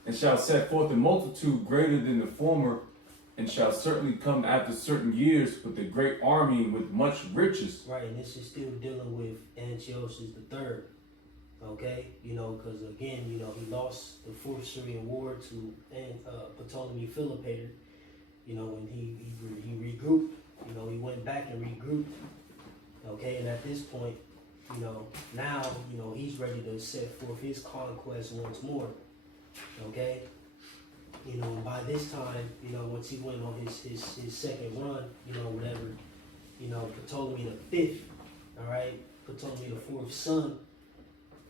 and shall set forth a multitude greater than the former, and shall certainly come after certain years with a great army and with much riches. Right, and this is still dealing with Antiochus III. Okay, you know, because again, you know, he lost the Fourth Syrian War to Ptolemy Philopator. You know, when he regrouped, you know, he went back and regrouped. Okay, and at this point, you know, now, you know, he's ready to set forth his conquest once more. Okay? You know, by this time, you know, once he went on his second run, you know, whatever, you know, Ptolemy the fifth, all right, Ptolemy the fourth son,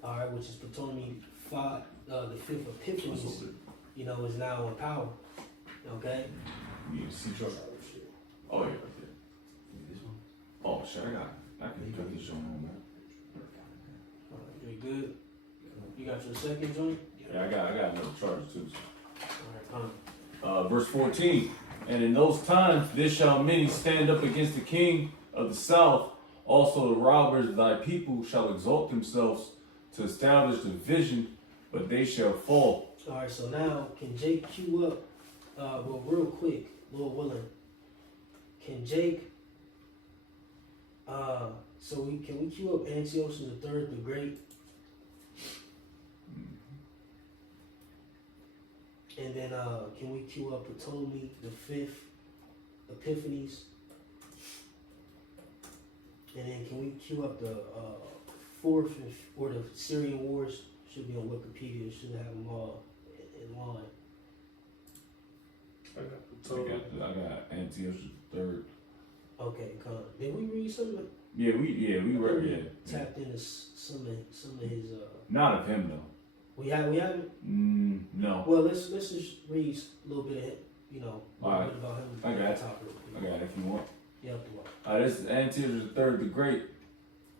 all right, which is Ptolemy the fifth Epiphanes, you know, is now in power. Okay? You need a sea truck? Oh, yeah, right there. This one? Oh, shit, I can cut this joint on, man. You good? You got your second joint? Yeah, I got another charger too. All right, come. Verse 14. And in those times there shall many stand up against the king of the south. Also the robbers of thy people shall exalt themselves to establish the vision, but they shall fall. All right, so now can Jake cue up, well, real quick, Lord willing, can Jake, can we cue up Antiochus III the Great? And then can we cue up Ptolemy the fifth Epiphanes? And then can we cue up the fourth or the Syrian Wars? Should be on Wikipedia. Should have them all in line. I I got Antiochus III. Okay, come. Did we read something? Yeah, we read it. Tapped into some of his. Not of him though. We haven't. No. Well, let's just read a little bit of it. You know, a little Alright. bit about him. I got it. Top I got it if you want. Yeah, up the wall. This is Antiochus III the Great.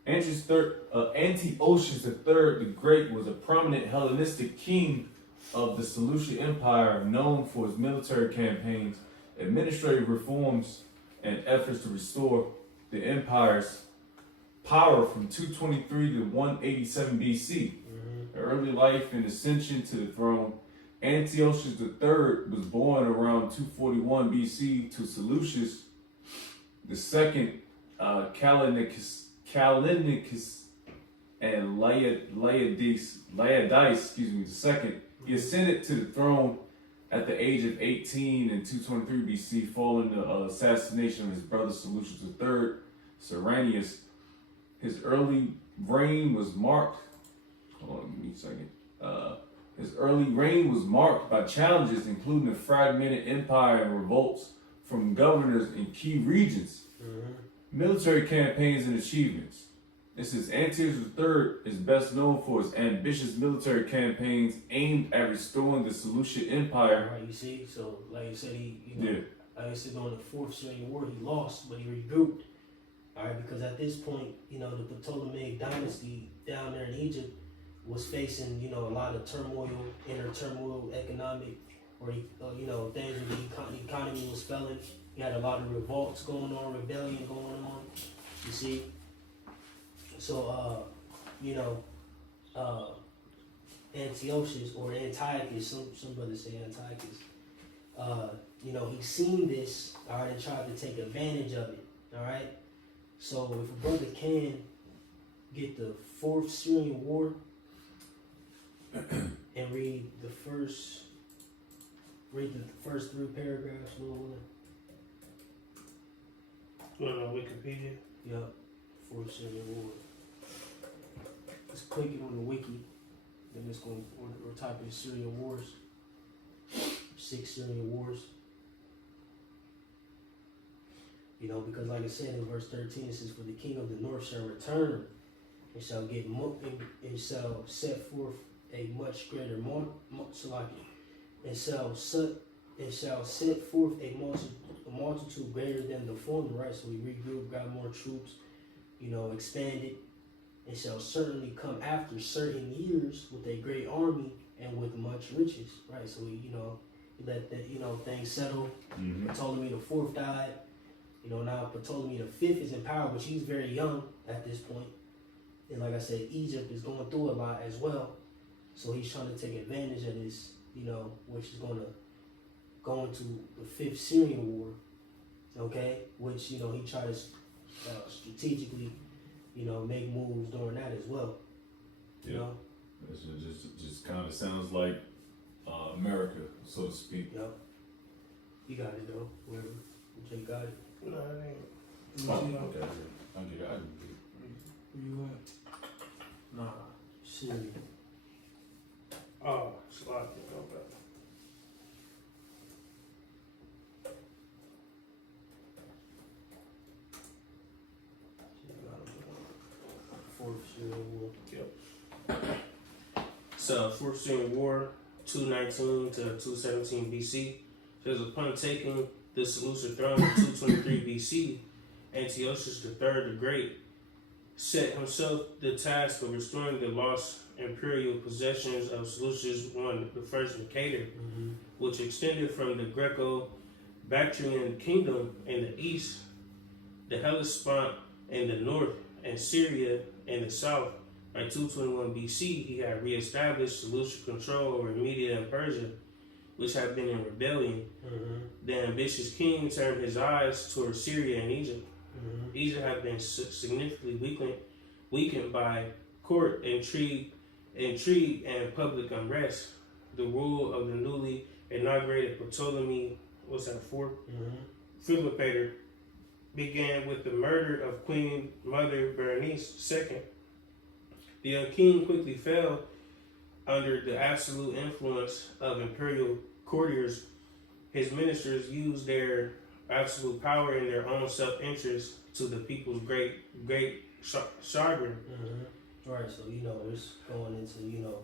Antiochus III the Great was a prominent Hellenistic king of the Seleucid Empire, known for his military campaigns, administrative reforms, and efforts to restore the empire's power from 223 to 187 BC. Mm-hmm. Early life and ascension to the throne. Antiochus III was born around 241 BC to Seleucus II, Callinicus, and Laodice, II. He ascended to the throne at the age of 18 in 223 BC, following the assassination of his brother Seleucus III, Cyrenius. His early reign was marked. Hold on, give me a second. His early reign was marked by challenges, including a fragmented empire and revolts from governors in key regions, military campaigns, and achievements. It says Antiochus III is best known for his ambitious military campaigns aimed at restoring the Seleucid Empire. Right, you see, so like you said, he, you know, Yeah. like I said, during the Fourth Syrian War, he lost, but he regrouped. All right, because at this point, you know, the Ptolemaic dynasty down there in Egypt was facing, you know, a lot of turmoil, inner turmoil, economic, or you know, things with the economy was failing. You had a lot of revolts going on, rebellion going on. You see, so you know, Antiochus or Antiochus, some brothers say Antiochus. You know, he seen this, all right, and tried to take advantage of it. All right. So if a brother can get the Fourth Syrian War and read the first 3 paragraphs, Lord. Going on Wikipedia. Yup, Fourth Syrian War. Just click it on the wiki, then it's going or type in Syrian Wars. 6 Syrian Wars. You know, because like I said in verse 13, it says, "For the king of the north shall return, and shall get and shall set forth a much greater and shall set forth a multitude greater than the former." Right, so we regrouped, got more troops, you know, expanded, and shall certainly come after certain years with a great army and with much riches. Right, so we, you know, let the, you know, things settle. Ptolemy the Fourth died. You know, now Ptolemy the Fifth is in power, but he's very young at this point. And like I said, Egypt is going through a lot as well. So he's trying to take advantage of this, you know, which is going to go into the Fifth Syrian War, okay? Which, you know, he tried to strategically, you know, make moves during that as well. You Yeah. know? It just kind of sounds like America, so to speak. Yep. You got it, though. Whoever. Jay got it. No, it ain't. Oh, okay. I get it. Where you at? Nah. Syria. Oh, Slovakia. Okay. Fourth Syrian War. So, Fourth Syrian War, 219 to 217 BC. Says upon taking the Seleucid throne in 223 BC, Antiochus III the Great set himself the task of restoring the lost imperial possessions of Seleucus I, the first Nicator, which extended from the Greco-Bactrian kingdom in the east, the Hellespont in the north, and Syria in the south. By 221 BC, he had reestablished Seleucid control over Media and Persia, which had been in rebellion. The ambitious king turned his eyes toward Syria and Egypt. Egypt had been significantly weakened by court intrigue and public unrest. The rule of the newly inaugurated Ptolemy, Philopator, began with the murder of Queen Mother Berenice II. The young king quickly fell under the absolute influence of imperial courtiers. His ministers used their absolute power in their own self-interest to the people's great chagrin. Right, so, you know, it's going into, you know,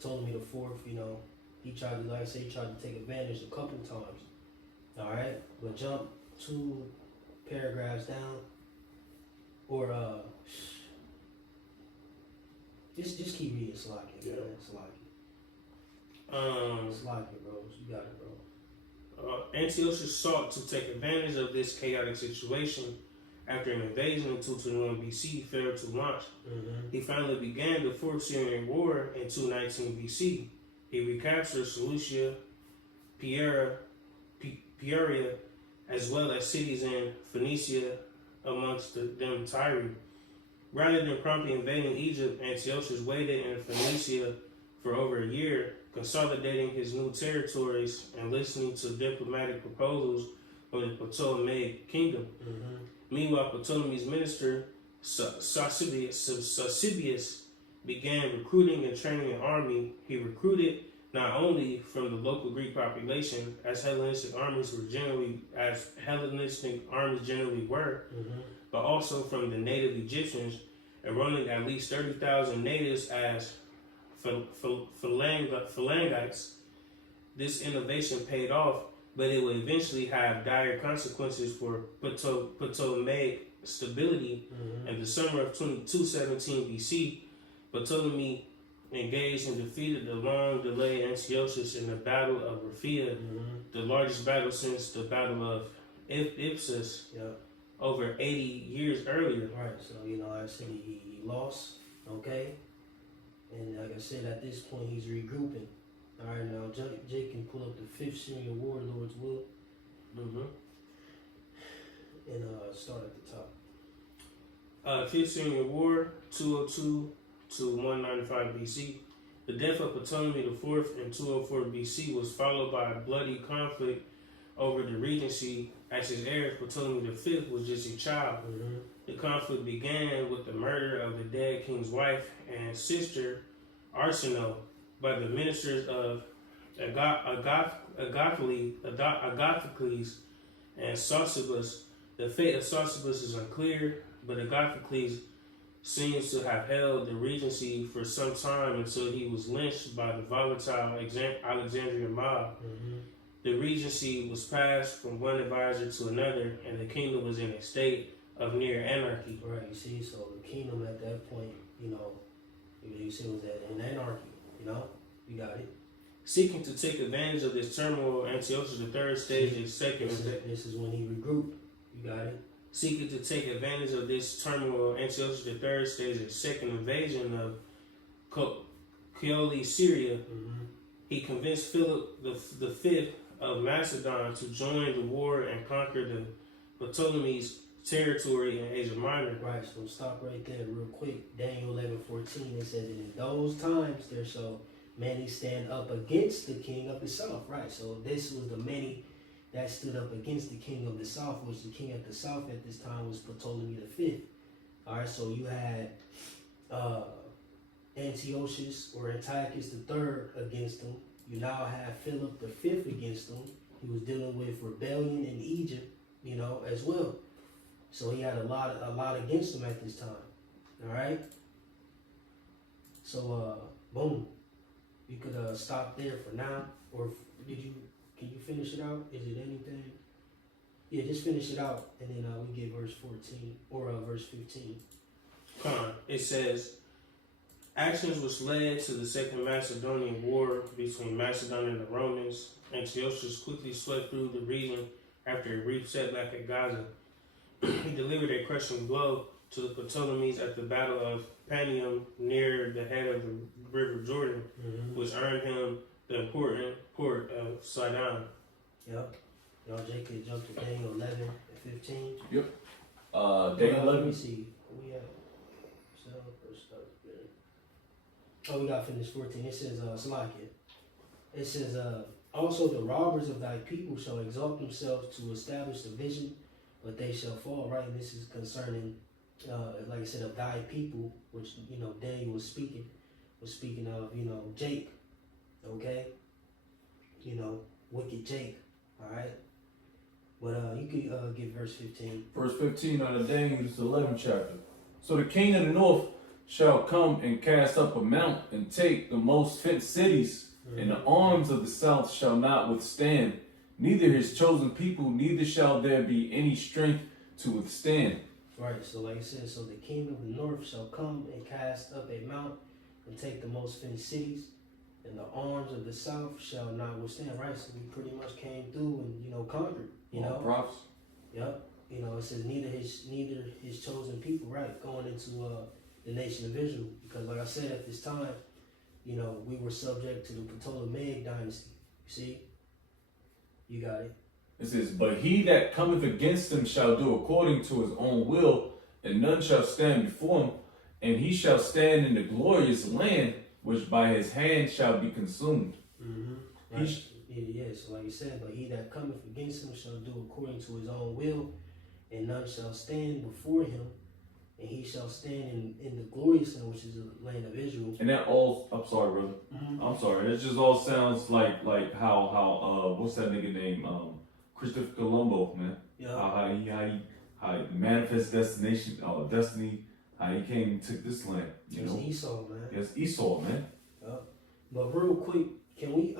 Ptolemy the Fourth, you know, he tried to, like I say, he tried to take advantage a couple times. Alright, but jump 2 paragraphs down, or, just keep reading Slovakia, Yeah. man, Slovakia, bro, you got it, bro. Antiochus sought to take advantage of this chaotic situation after an invasion in 221 BC failed to launch. Mm-hmm. He finally began the Fourth Syrian War in 219 BC. He recaptured Seleucia, Peoria, as well as cities in Phoenicia, amongst them Tyre. Rather than promptly invading Egypt, Antiochus waited in Phoenicia for over a year, consolidating his new territories and listening to diplomatic proposals from the Ptolemaic kingdom. Mm-hmm. Meanwhile, Ptolemy's minister, Sosibius, began recruiting and training an army. He recruited not only from the local Greek population, as Hellenistic armies generally were, Mm-hmm. but also from the native Egyptians, enrolling at least 30,000 natives as phalangites. This innovation paid off, but it would eventually have dire consequences for Ptolemaic stability. Mm-hmm. In the summer of 217 BC, Ptolemy engaged and defeated the long-delayed Antiochus in the Battle of Raphia, Mm-hmm. the largest battle since the Battle of Ipsus, Yep. over 80 years earlier. Right, so like I said, he lost, okay? And like I said, at this point, he's regrouping. All right, now Jake can pull up the 5th Syrian War, Lord's will, Mm-hmm. and start at the top. 5th Syrian War, 202 to 195 BC. The death of Ptolemy IV in 204 BC was followed by a bloody conflict over the regency, as his heir, Ptolemy V, was just a child. Mm-hmm. The conflict began with the murder of the dead king's wife and sister, Arsinoe, by the ministers of Agathocles and Sosibus. The fate of Sosibus is unclear, but Agathocles seems to have held the regency for some time until he was lynched by the volatile Alexandrian mob. Mm-hmm. The regency was passed from one advisor to another, and the kingdom was in a state of near anarchy. Right, you see, so the kingdom at that point, you see, was in anarchy, you got it. Seeking to take advantage of this turmoil, Antiochus III staged a second. This is when he regrouped, you got it. Seeking to take advantage of this turmoil, Antiochus III staged a second invasion of Coele, Syria. Mm-hmm. He convinced Philip V of Macedon to join the war and conquer the Ptolemy's territory in Asia Minor. Right, so stop right there real quick. Daniel 11:14, it says, in those times there shall many stand up against the king of the south. Right, so this was the many that stood up against the king of the south, which the king of the south at this time was Ptolemy V. All right, so you had Antiochus or Antiochus III against him. You now have Philip V against him. He was dealing with rebellion in Egypt, as well. So he had a lot against him at this time. All right. So boom, you could stop there for now, or can you finish it out? Is it anything? Yeah, just finish it out, and then we get verse 14 or verse 15. It says, actions which led to the Second Macedonian War between Macedon and the Romans. Antiochus quickly swept through the region after a brief setback at Gaza. He delivered a crushing blow to the Ptolemies at the Battle of Panium near the head of the River Jordan, Mm-hmm. which earned him the important port of Sidon. Yep. Y'all, Jake could jump to Daniel 11 and 15. Daniel Let me 11. see. We have. So first start there. Oh, we got finished 14. It says, Salakia. It says, also the robbers of thy people shall exalt themselves to establish the vision, but they shall fall. Right, and this is concerning, like I said, of thy people, which Daniel was speaking of, Jake. Okay, wicked Jake. All right, but you could get verse 15. Verse 15 out of Daniel, 11th chapter. So the king of the north shall come and cast up a mount and take the most fenced cities, and the arms of the south shall not withstand, neither his chosen people, neither shall there be any strength to withstand. Right, so like I said, so the king of the north shall come and cast up a mount and take the most fenced cities, and the arms of the south shall not withstand. Right, so we pretty much came through and conquered. Prophets. Yep. You know, it says neither his chosen people, right, going into the nation of Israel, because like I said, at this time, you know, we were subject to the Ptolemaic dynasty. You see, you got it. It says, but he that cometh against him shall do according to his own will, and none shall stand before him, and he shall stand in the glorious land, which by his hand shall be consumed. Mm-hmm. Right. So like you said, but he that cometh against him shall do according to his own will, and none shall stand before him, and he shall stand in the glorious land, which is the land of Israel. And that all, I'm sorry, brother. Mm-hmm. I'm sorry. It just all sounds like how what's that nigga name? Christopher Colombo, man. Yeah. How he manifest destiny, how he came and took this land. You It's know. Esau, man. Yes, Esau, man. But real quick, can we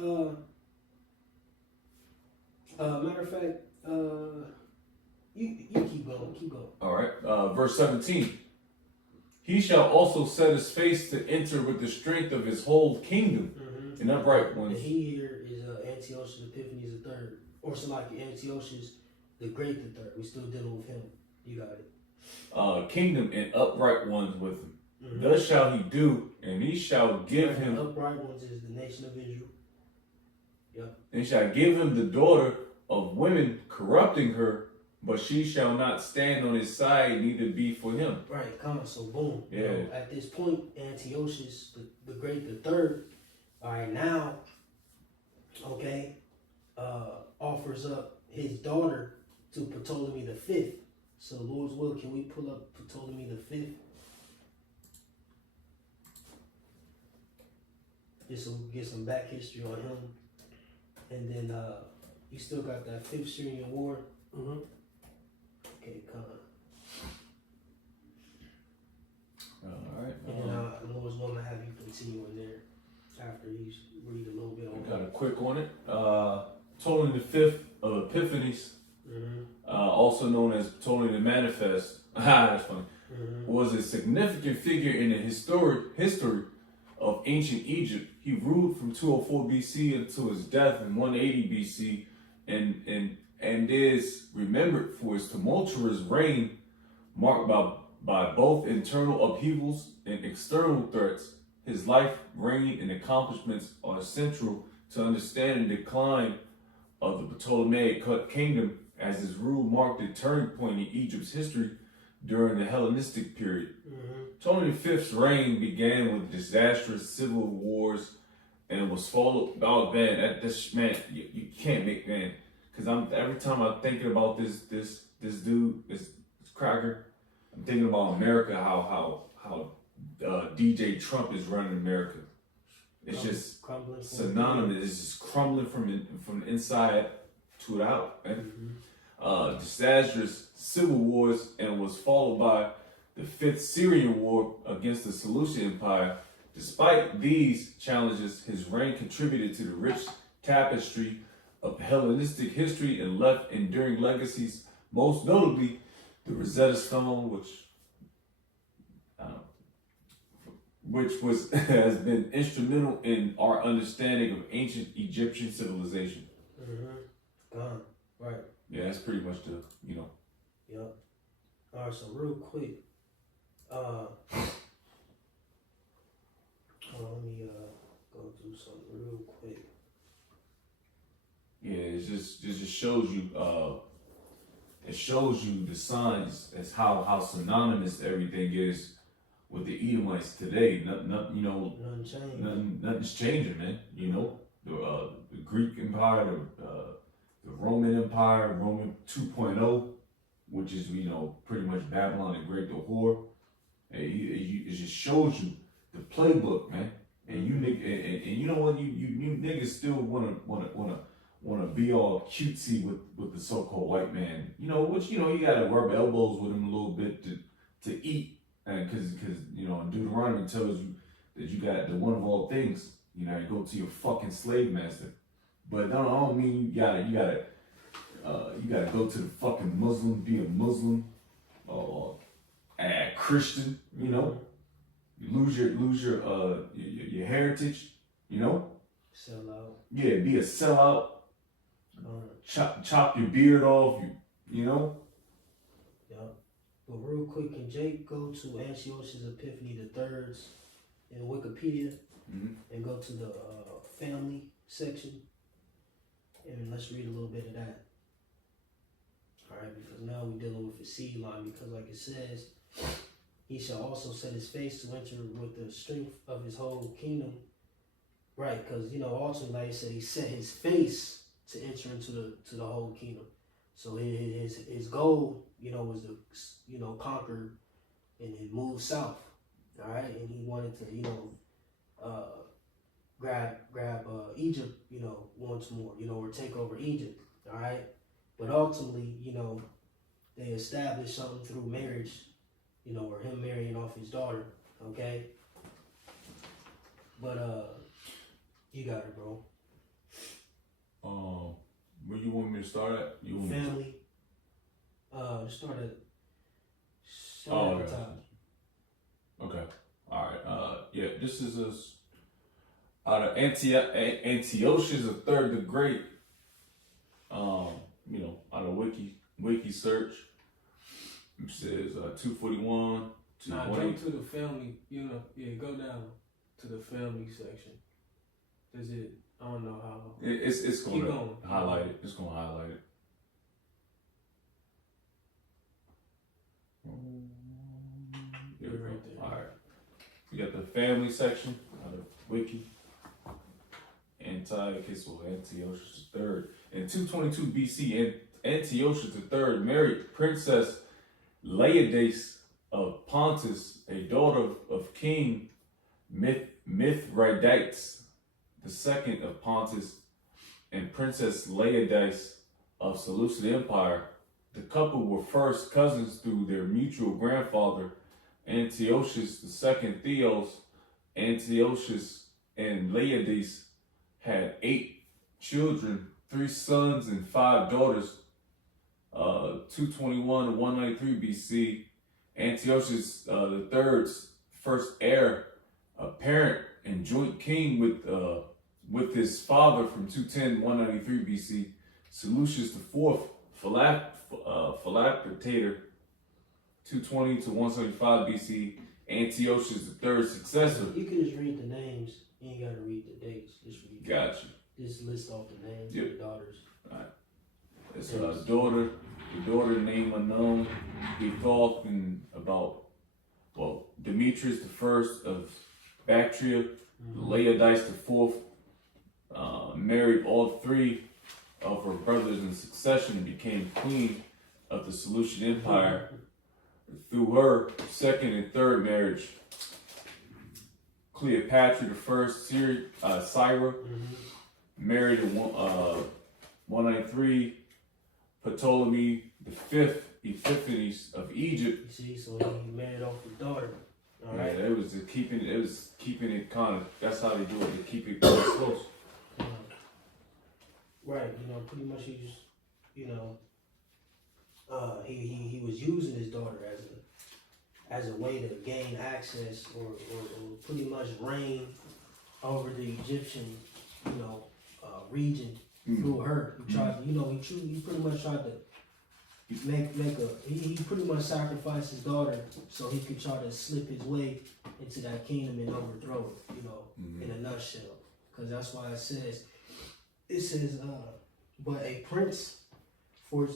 matter of fact, you keep going. All right. Verse 17. He shall also set his face to enter with the strength of his whole kingdom, Mm-hmm. and upright And ones. he here is Antiochus Epiphanes the third, or something like Antiochus the Great the third. We still dealing with him. You got it. Kingdom and upright ones with him. Mm-hmm. Thus shall he do, and he shall give him. The upright ones is the nation of Israel. And shall give him the daughter of women, corrupting her, but she shall not stand on his side, neither be for him. Right, come on, so boom. Yeah. You know, at this point, Antiochus the Great the third, all right, now, okay, offers up his daughter to Ptolemy the fifth. So Lord's will, can we pull up Ptolemy the fifth? Just so we can get some back history on him. And then you still got that fifth Syrian war. Mm-hmm. Okay, come on. All right. And then Lord's will, I have you continue in there after you read a little bit on I got a quick on it. Ptolemy the fifth of Epiphanes, also known as Ptolemy the Manifest. That's funny. Was a significant figure in the history of ancient Egypt. He ruled from 204 BC until his death in 180 BC, and is remembered for his tumultuous reign, marked by both internal upheavals and external threats. His life, reign, and accomplishments are essential to understand the decline of the Ptolemaic kingdom, as his rule marked a turning point in Egypt's history during the Hellenistic period. Ptolemy V's reign began with disastrous civil wars and was followed. Oh man, you can't make, man. Because every time I'm thinking about this dude, this Cracker, I'm thinking about America, how DJ Trump is running America. It's just synonymous. It's just crumbling from the inside to it out, man. Disastrous civil wars, and was followed by the Fifth Syrian War against the Seleucid Empire. Despite these challenges, his reign contributed to the rich tapestry of Hellenistic history and left enduring legacies, most notably the Rosetta Stone, which has been instrumental in our understanding of ancient Egyptian civilization. Gone. Right. Yeah, that's pretty much the, Yep. All right, so real quick, let me go through something real quick. Yeah, it just shows you the signs as how synonymous everything is with the Edomites today. Nothing changed. Nothing's changing, man. The Greek Empire, the Roman Empire, Roman 2.0, which is pretty much Babylon the Great, the whore. It just shows you the playbook, man. And you know what, you niggas still wanna be all cutesy with the so-called white man. You gotta rub elbows with him a little bit to eat, and because Deuteronomy tells you that you got the one of all things. You go to your fucking slave master. But I don't mean you gotta go to the fucking Muslim, be a Muslim or a Christian. You lose your heritage. Sell out. Yeah, be a sellout. Chop your beard off. Yup. But real quick, can Jake go to Antiochus Epiphanes III's in Wikipedia Mhm. and go to the family section? And let's read a little bit of that. Alright, because now we're dealing with a seed line, because like it says, he shall also set his face to enter with the strength of his whole kingdom. Right, because ultimately, like I said, he set his face to enter into the whole kingdom. So his goal, was to conquer and move south. All right, and he wanted to grab Egypt, once more, or take over Egypt. All right, but ultimately, they established something through marriage, or him marrying off his daughter. Okay, but you got it, bro. Where you want me to start at? You want me to- Family. Start at Oh, the okay. top. Okay. All right. Yeah, this is out of Antiochus III the Great. Out of Wiki search. It says 241. Nah, 220. go to the family, go down to the family section. Does it, I don't know how. It's Keep going to going. highlight it. It's going to highlight it. There we go. Right there. All right. We got the family section out of Wiki. Antiochus III. In 222 BC, Antiochus III married Princess Laodice of Pontus, a daughter of King Mithridates II of Pontus, and Princess Laodice of Seleucid Empire. The couple were first cousins through their mutual grandfather, Antiochus II Theos. Antiochus and Laodice had 8 children, 3 sons and 5 daughters. 221 to 193 BC, Antiochus III's first heir, apparent and joint king with his father from 210 to 193 BC, Seleucus IV, Philopator, 220 to 175 BC, Antiochus III's successor. You can just read the names. You ain't gotta read the dates. Just read. Gotcha. Just list off the names Yep. of the daughters. It's daughter, the daughter name unknown, Bethought and Demetrius the first of Bactria, Laodice the fourth, married all 3 of her brothers in succession and became queen of the Seleucid Empire. Through her second and third marriage, Cleopatra the first, Syra, married in 193, Ptolemy the fifth, Epiphanes of Egypt. You see, so he married off his daughter. All right. Yeah, it was keeping it kind of. That's how they do it. They keep it kind of close. Right. Pretty much he just, he was using his daughter as a way to gain access or pretty much reign over the Egyptian, region through her. He tried to, he pretty much tried to he pretty much sacrificed his daughter so he could try to slip his way into that kingdom and overthrow it, in a nutshell. Because that's why it says, but a prince for,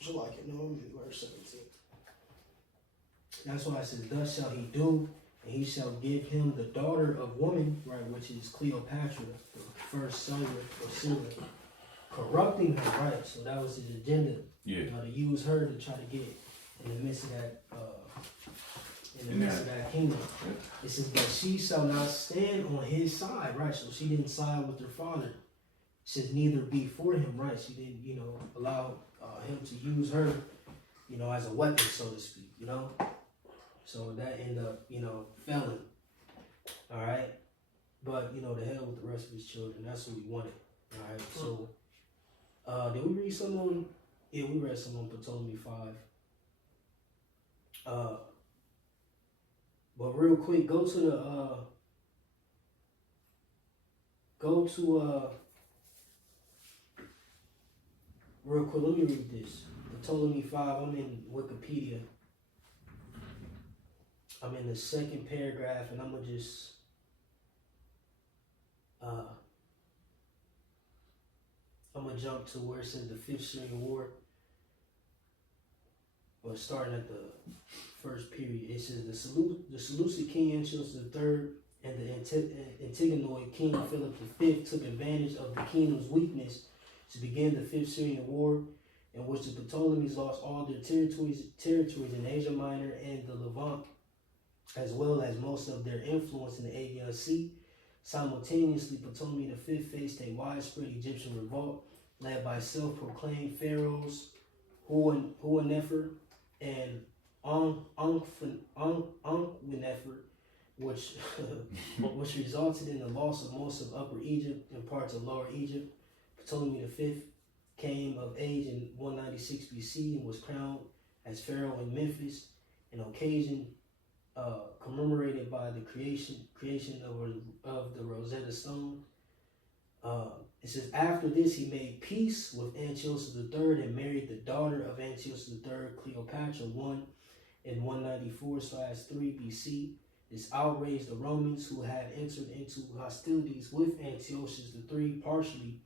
so like it, no, verse 17. That's why it says, thus shall he do, and he shall give him the daughter of woman, right, which is Cleopatra, the first son of Syria, corrupting her, right? So that was his agenda. Yeah. To use her to try to get in the midst of that, kingdom. Yeah. It says, but she shall not stand on his side, right? So she didn't side with her father. It says neither be for him, right? She didn't, allow him to use her, as a weapon, so to speak, So that ended up, failing. All right. But, the hell with the rest of his children. That's what we wanted. All right. So, did we read some on? Yeah, we read some on Ptolemy 5. But real quick, go to real quick, let me read this. The Ptolemy 5, I'm in Wikipedia. I'm in the second paragraph, and I'm gonna just I'm gonna jump to where it says the Fifth Syrian War. Well, starting at the first period, it says the Seleucid king Antiochus III and the Antigonoid king Philip V took advantage of the kingdom's weakness to begin the Fifth Syrian War, in which the Ptolemies lost all their territories in Asia Minor and the Levant, as well as most of their influence in the Aegean Sea. Simultaneously, Ptolemy V faced a widespread Egyptian revolt led by self-proclaimed pharaohs Huanefer and Ankhenefer, which resulted in the loss of most of Upper Egypt and parts of Lower Egypt. Ptolemy V came of age in 196 BC and was crowned as pharaoh in Memphis, an occasion commemorated by the creation of the Rosetta Stone. It says, after this, he made peace with Antiochus III and married the daughter of Antiochus III, Cleopatra I, in 194/3 BC. This outraged the Romans, who had entered into hostilities with Antiochus III, partially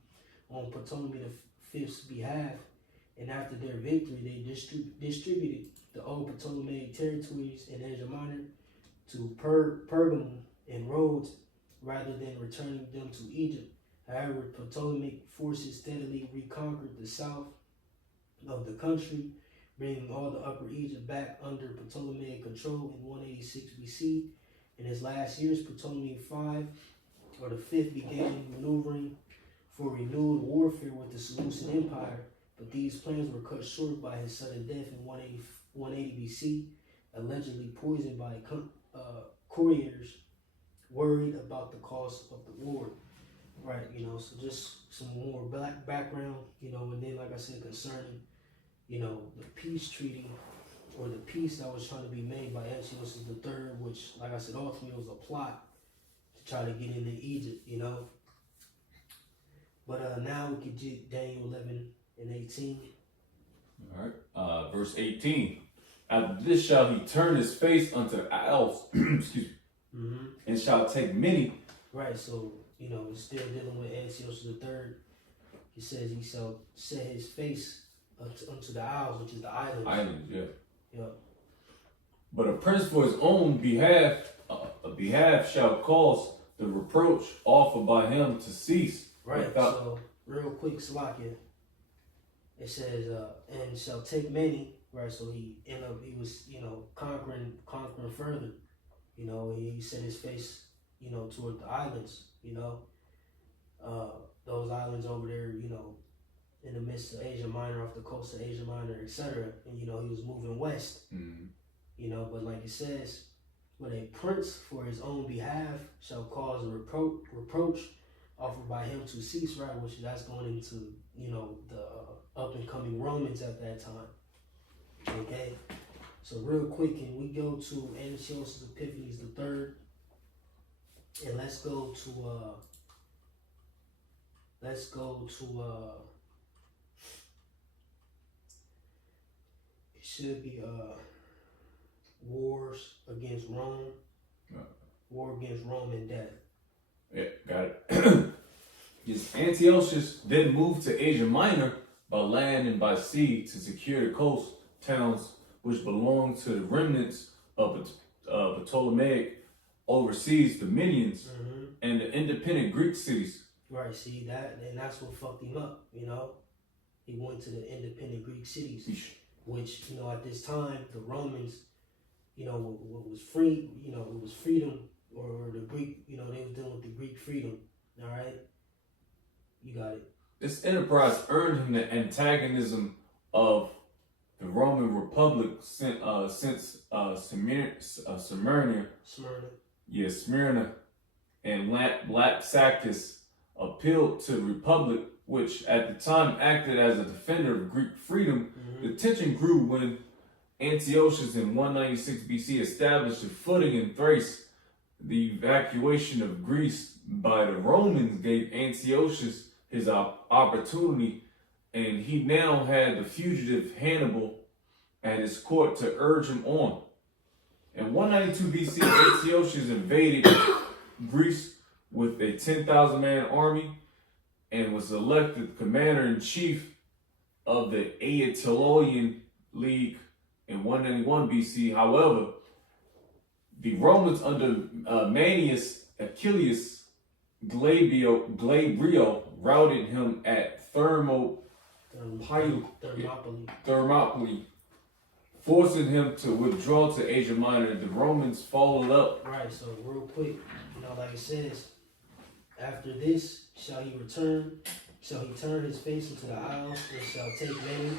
on Ptolemy V's behalf. And after their victory, they distributed the old Ptolemaic territories in Asia Minor to Pergamum and Rhodes, rather than returning them to Egypt. However, Ptolemaic forces steadily reconquered the south of the country, bringing all the Upper Egypt back under Ptolemaic control in 186 BC. In his last years, Ptolemy V, or the fifth, began maneuvering for renewed warfare with the Seleucid Empire, but these plans were cut short by his sudden death in 180 BC, allegedly poisoned by couriers worried about the cost of the war. Right, so just some more background, and then, like I said, concerning, the peace treaty, or the peace that was trying to be made by Antiochus III, which, like I said, ultimately was a plot to try to get into Egypt, But now we could get Daniel 11 and 18. All right. Verse 18. After this shall he turn his face unto the isles, excuse me, and shall take many. Right, so, we're still dealing with Antiochus III. He says he shall set his face unto the isles, which is the islands. Islands, yeah. Yep. But a prince for his own behalf shall cause the reproach offered by him to cease. Right, so real quick, Salakia. It says, and shall take many, right? So he was, conquering further. He set his face, toward the islands, those islands over there, in the midst of Asia Minor, off the coast of Asia Minor, etc. And, he was moving west, but like it says, but a prince for his own behalf shall cause a reproach offered by him to cease, right? Which that's going into, the up and coming Romans at that time. Okay, so real quick, can we go to Antiochus Epiphanes III, and let's go to it should be wars against Rome, war against Rome and death. Yeah, got it. Yes, Antiochus then moved to Asia Minor by land and by sea to secure the coast towns which belonged to the remnants of Ptolemaic overseas dominions and the independent Greek cities. Right, see that, and that's what fucked him up, He went to the independent Greek cities, which, at this time, the Romans, what was free, it was freedom, or the Greek, they was dealing with the Greek freedom, all right? You got it. This enterprise earned him the antagonism of the Roman Republic since Smyrna. Yeah, Smyrna and Lampsacus appealed to the Republic, which at the time acted as a defender of Greek freedom. The tension grew when Antiochus in 196 BC established a footing in Thrace. The evacuation of Greece by the Romans gave Antiochus his opportunity and he now had the fugitive Hannibal at his court to urge him on. In 192 BC, Antiochus invaded Greece with a 10,000 man army and was elected commander-in-chief of the Aetolian League in 191 BC. However, the Romans under Manius Achilles Glabrio routed him at Thermopylae, forcing him to withdraw to Asia Minor. The Romans followed up. Right, so real quick, like it says, after this shall he turn his face into the isles, and shall take many,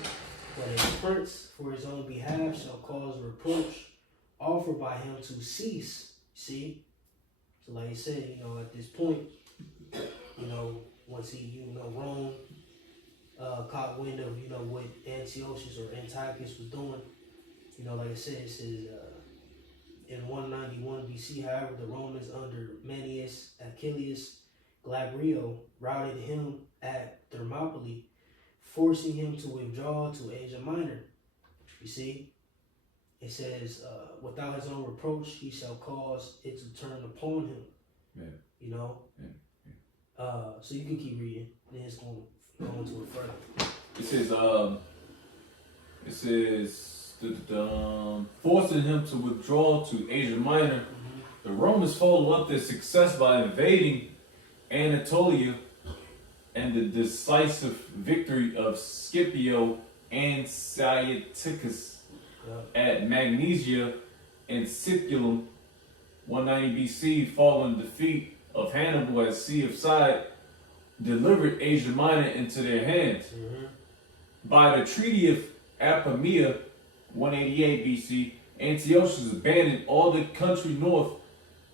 but a prince for his own behalf shall cause reproach offered by him to cease. See? So like he said, at this point, once he, Rome caught wind of, what Antiochus or Antiochus was doing, like I said, it says, in 191 BC, however, the Romans under Manius Achilles Glabrio routed him at Thermopylae, forcing him to withdraw to Asia Minor. You see? It says, without his own reproach, he shall cause it to turn upon him. Yeah. So you can keep reading. Then it's going to go into it further. It says, forcing him to withdraw to Asia Minor. The Romans followed up their success by invading Anatolia and the decisive victory of Scipio Antiochus at Magnesia and Sicilium, 190 BC, following defeat of Hannibal at Sea of Side, delivered Asia Minor into their hands. By the Treaty of Apamea, 188 BC, Antiochus abandoned all the country north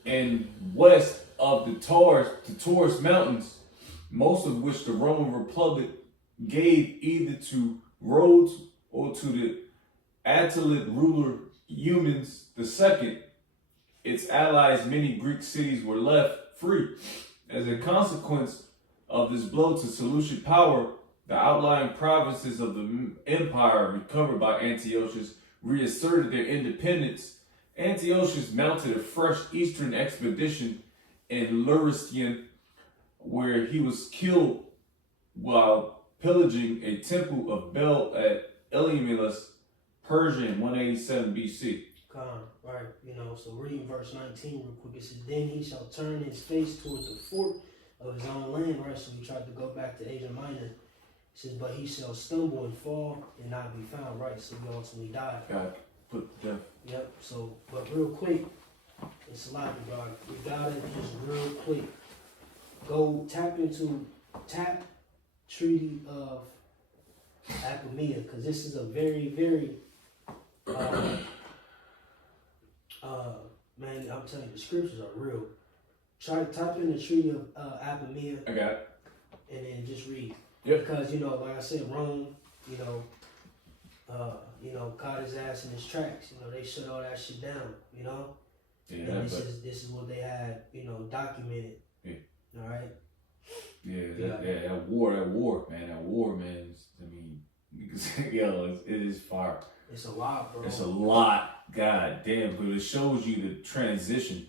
and west of the Taurus Mountains, most of which the Roman Republic gave either to Rhodes or to the Attalid ruler Eumenes II. Its allies, many Greek cities, were left free. As a consequence of this blow to Seleucid power, the outlying provinces of the empire recovered by Antiochus reasserted their independence. Antiochus mounted a fresh eastern expedition in Luristion, where he was killed while pillaging a temple of Bel at Elymilus, Persia, in 187 BC. Right, so reading verse 19 real quick, it says, then he shall turn his face toward the fort of his own land, right? So he tried to go back to Asia Minor. It says, but he shall stumble and fall and not be found, right? So he ultimately died. God put to death. Yep, so, but real quick, it's a lot, bro. We gotta just real quick go tap Treaty of Apamea, because this is a very, very, man, I'm telling you, the scriptures are real. Type in the Treaty of Apamea. I got it. And then just read. Yep. Because, like I said, Rome, caught his ass in his tracks. They shut all that shit down, Yeah, and this is what they had, documented. Yeah. All right. That war, man. I mean, it is fire. It's a lot, bro. It's a lot. God damn, but it shows you the transition,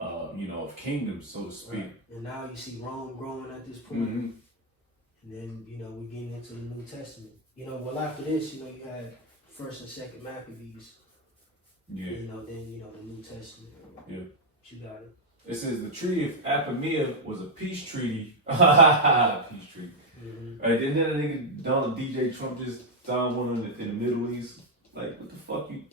of kingdoms, so to speak. Right. And now you see Rome growing at this point. And then, we're getting into the New Testament. Well, after this, you had First and Second Maccabees. Yeah. Then, the New Testament. Yeah. You got it. It says the Treaty of Apamea was a peace treaty. Peace treaty. Didn't that nigga Donald DJ Trump just signed one in the Middle East? Like, what the fuck you?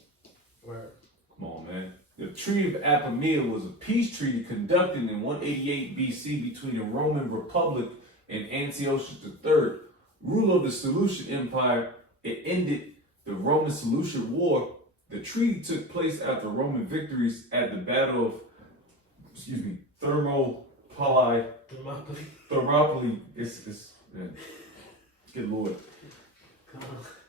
Right. Come on, man. The Treaty of Apamea was a peace treaty conducted in 188 BC between the Roman Republic and Antiochus III, ruler of the Seleucid Empire. It ended the Roman-Seleucid War. The treaty took place after Roman victories at the Battle of, Thermopylae. Good Lord.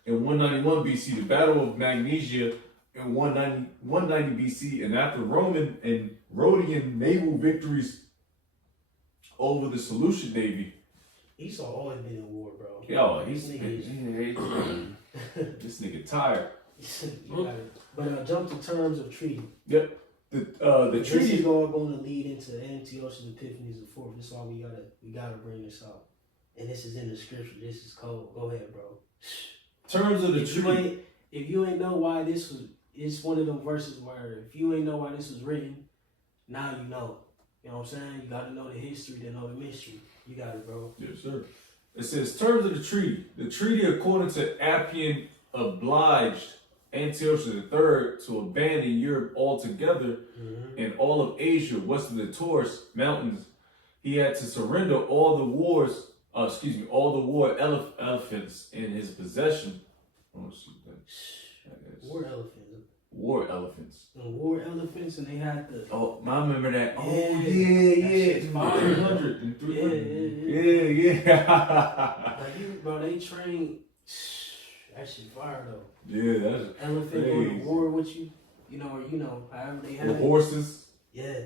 In 191 BC, the Battle of Magnesia in 190 BC, and after Roman and Rhodian naval victories over the Seleucid navy, Esau always been in war, bro. Yo, This nigga this nigga tired. You got it. But jump to terms of treaty. The This treaty. is all going to lead into Antiochus Epiphanes the fourth. This is why we gotta bring this out. And this is in the scripture. This is cold. Go ahead, bro. Terms of the If you treaty. ain't know why this was, it's one of them verses where if you ain't know why this was written, now you know. You know what I'm saying? You gotta know the history to know the mystery. You got it, bro. Yes, sir. It says terms of the treaty. The treaty, according to Appian, obliged Antiochus III to abandon Europe altogether and all of Asia west of the Taurus Mountains. He had to surrender all the war elephants in his possession. Oh, shoot, War elephants. war elephants. War elephants, and they had the. Oh, I remember that. Oh, Yeah. yeah. shit's fire. 300 and 300. Yeah. Yeah. Like you, bro, they train. That shit fire though. Yeah, that's Elephant going to war with you, however they have with it. horses. Yeah,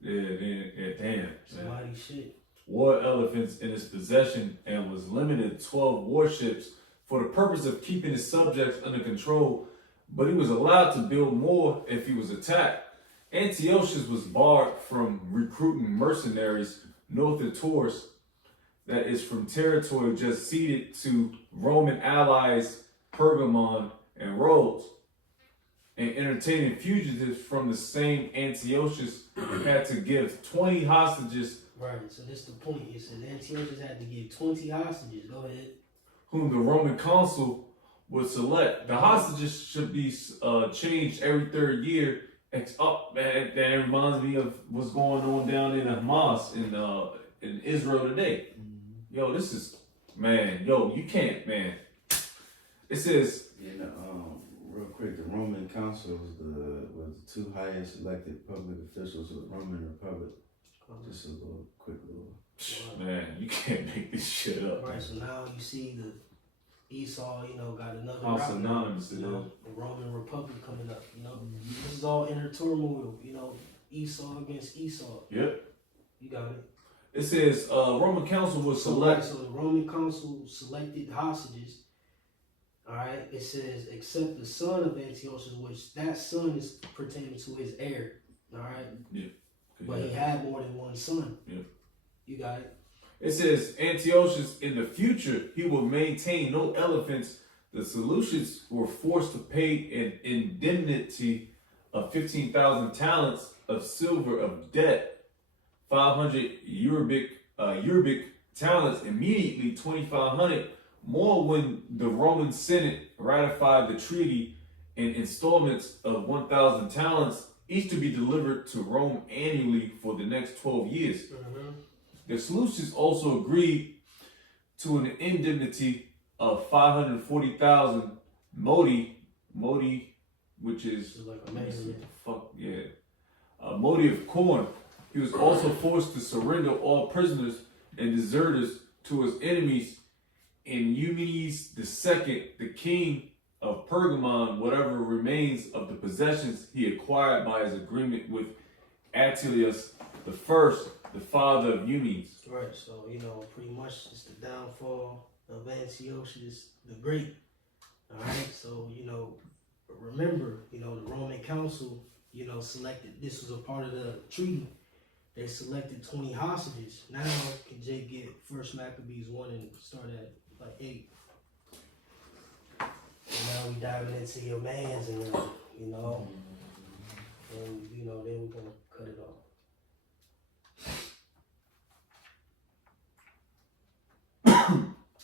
Yeah, damn. somebody shit. War elephants in his possession and was limited to 12 warships for the purpose of keeping his subjects under control, but he was allowed to build more if he was attacked. Antiochus was barred from recruiting mercenaries north of Taurus, that is from territory just ceded to Roman allies Pergamon and Rhodes, and entertaining fugitives from the same Antiochus had to give 20 hostages, Right. So this the point. It says Antiochus had to give 20 hostages. Go ahead. whom the Roman consul would select. The hostages should be changed every third year. Man, that reminds me of what's going on down in Hamas in Israel today. Yo, this is, man, you can't, man. It says, Real quick, the Roman consul was the two highest elected public officials of the Roman Republic. Just a quick little. man, you can't make this shit up. Right. So now you see the Esau, got another How route. synonymous it is. The Roman Republic coming up. This is all inner turmoil. Esau against Esau. Yep. You got it. It says, Roman council will select. So the Roman consul selected hostages. All right. It says, except the son of Antiochus, which that son is pertaining to his heir. All right. But he had more than one son. Yeah. You got it. It says Antiochus in the future he will maintain no elephants. The Seleucids were forced to pay an indemnity of 15,000 talents of silver of debt, 500 Urabic talents immediately, 2,500 more when the Roman Senate ratified the treaty in installments of 1,000 talents, each to be delivered to Rome annually for the next 12 years. The Seleucids also agreed to an indemnity of 540,000 modi, which is Like a man. modi of corn. He was also forced to surrender all prisoners and deserters to his enemies. And Eumenes II, the king of Pergamon, whatever remains of the possessions he acquired by his agreement with Attius the First, the father of Eumenes. Right, so pretty much it's the downfall of Antiochus the Great. Alright, so remember, the Roman council, selected, this was a part of the treaty. They selected 20 hostages. Now can Jake get First Maccabees 1 and start at like 8? And now we diving into your mans and and then we're gonna cut it off.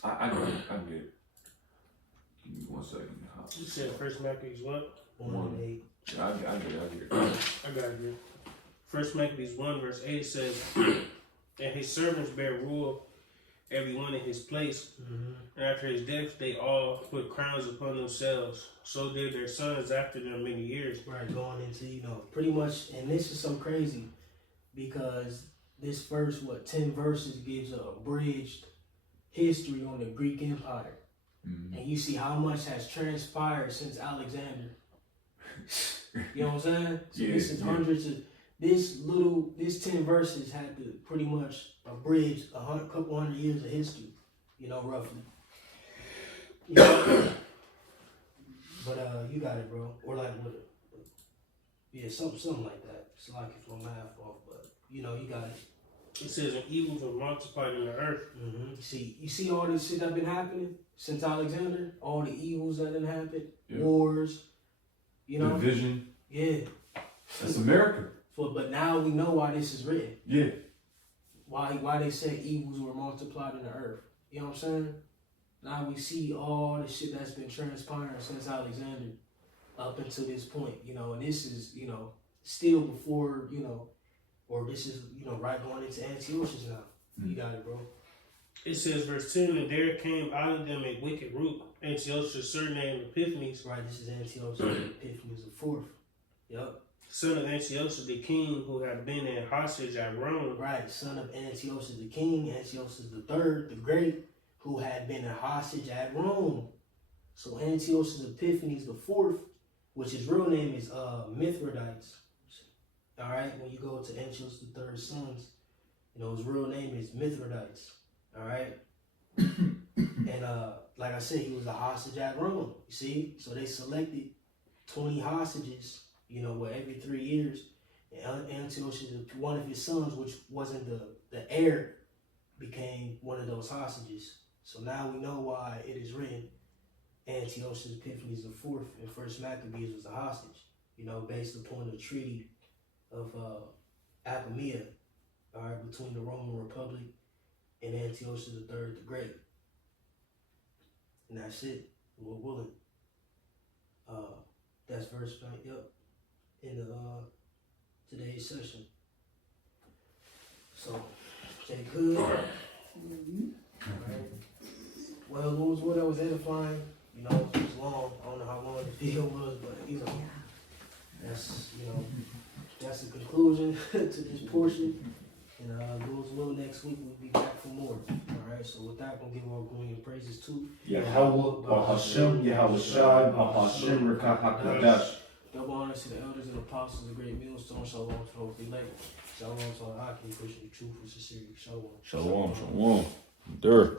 I get it. Give me 1 second. You said First Maccabees what? 1 and 8. I get it. I got it here. First Maccabees 1 verse 8 says, and his servants bear rule, every one in his place. And after his death, they all put crowns upon themselves. So did their sons after them many years. Right, going into, pretty much, and this is so crazy because this first, 10 verses gives a abridged history on the Greek Empire. And you see how much has transpired since Alexander. You know what I'm saying? So this is hundreds of, this 10 verses had to pretty much abridge a couple hundred years of history, you know, roughly. You know? But you got it, bro. Or like what? Yeah, something like that. It's like if my math off, but you know, you got it. It says when evils were multiplied in the earth. You see all this shit that been happening since Alexander, all the evils that done happened, Yeah. wars, you know. Division. Yeah. That's America. But now we know why this is written. Yeah. Why they say evils were multiplied in the earth. You know what I'm saying? Now we see all the shit that's been transpiring since Alexander up until this point, you know, and this is, you know, still before, you know, or this is, you know, right going into Antiochus now. You got it, bro. It says, verse 10, and there came out of them a wicked root, Antiochus, surnamed Epiphanes, Right, this is Antiochus Epiphanes the fourth. Yep. son of Antiochus the king, who had been in hostage at Rome. Right, son of Antiochus the king, Antiochus the third, the great, who had been a hostage at Rome. So Antiochus Epiphanes the fourth, which his real name is Mithridates. All right, when you go to Antiochus the third's sons, you know his real name is Mithridates. All right, and like I said, he was a hostage at Rome. You see, so they selected 20 hostages. You know, what every 3 years, and Antiochus, one of his sons, which wasn't the heir, became one of those hostages. So now we know why it is written Antiochus Epiphanes the fourth and First Maccabees was a hostage. You know, based upon the treaty of Apamea, all right, between the Roman Republic and Antiochus the third the Great. And that's it. Lord willing. That's verse 9. Yep. In the today's session. So, Jay Good. Alright. Well, what I was edifying, you know, it was long. I don't know how long the video was, but you know, that's the conclusion to this portion. And Lord's will, next week we'll be back for more. Alright, so with that, we'll give all glory and praises to Yahweh, Bahashem, Yahweh Shai, Bahashem, Rekah HaKadosh. double honors to the elders and apostles, the great millstone. Shalom to the holy elect. Shalom to all Akim, pushing the truth with sincerity. Shalom. Shalom, shalom. There.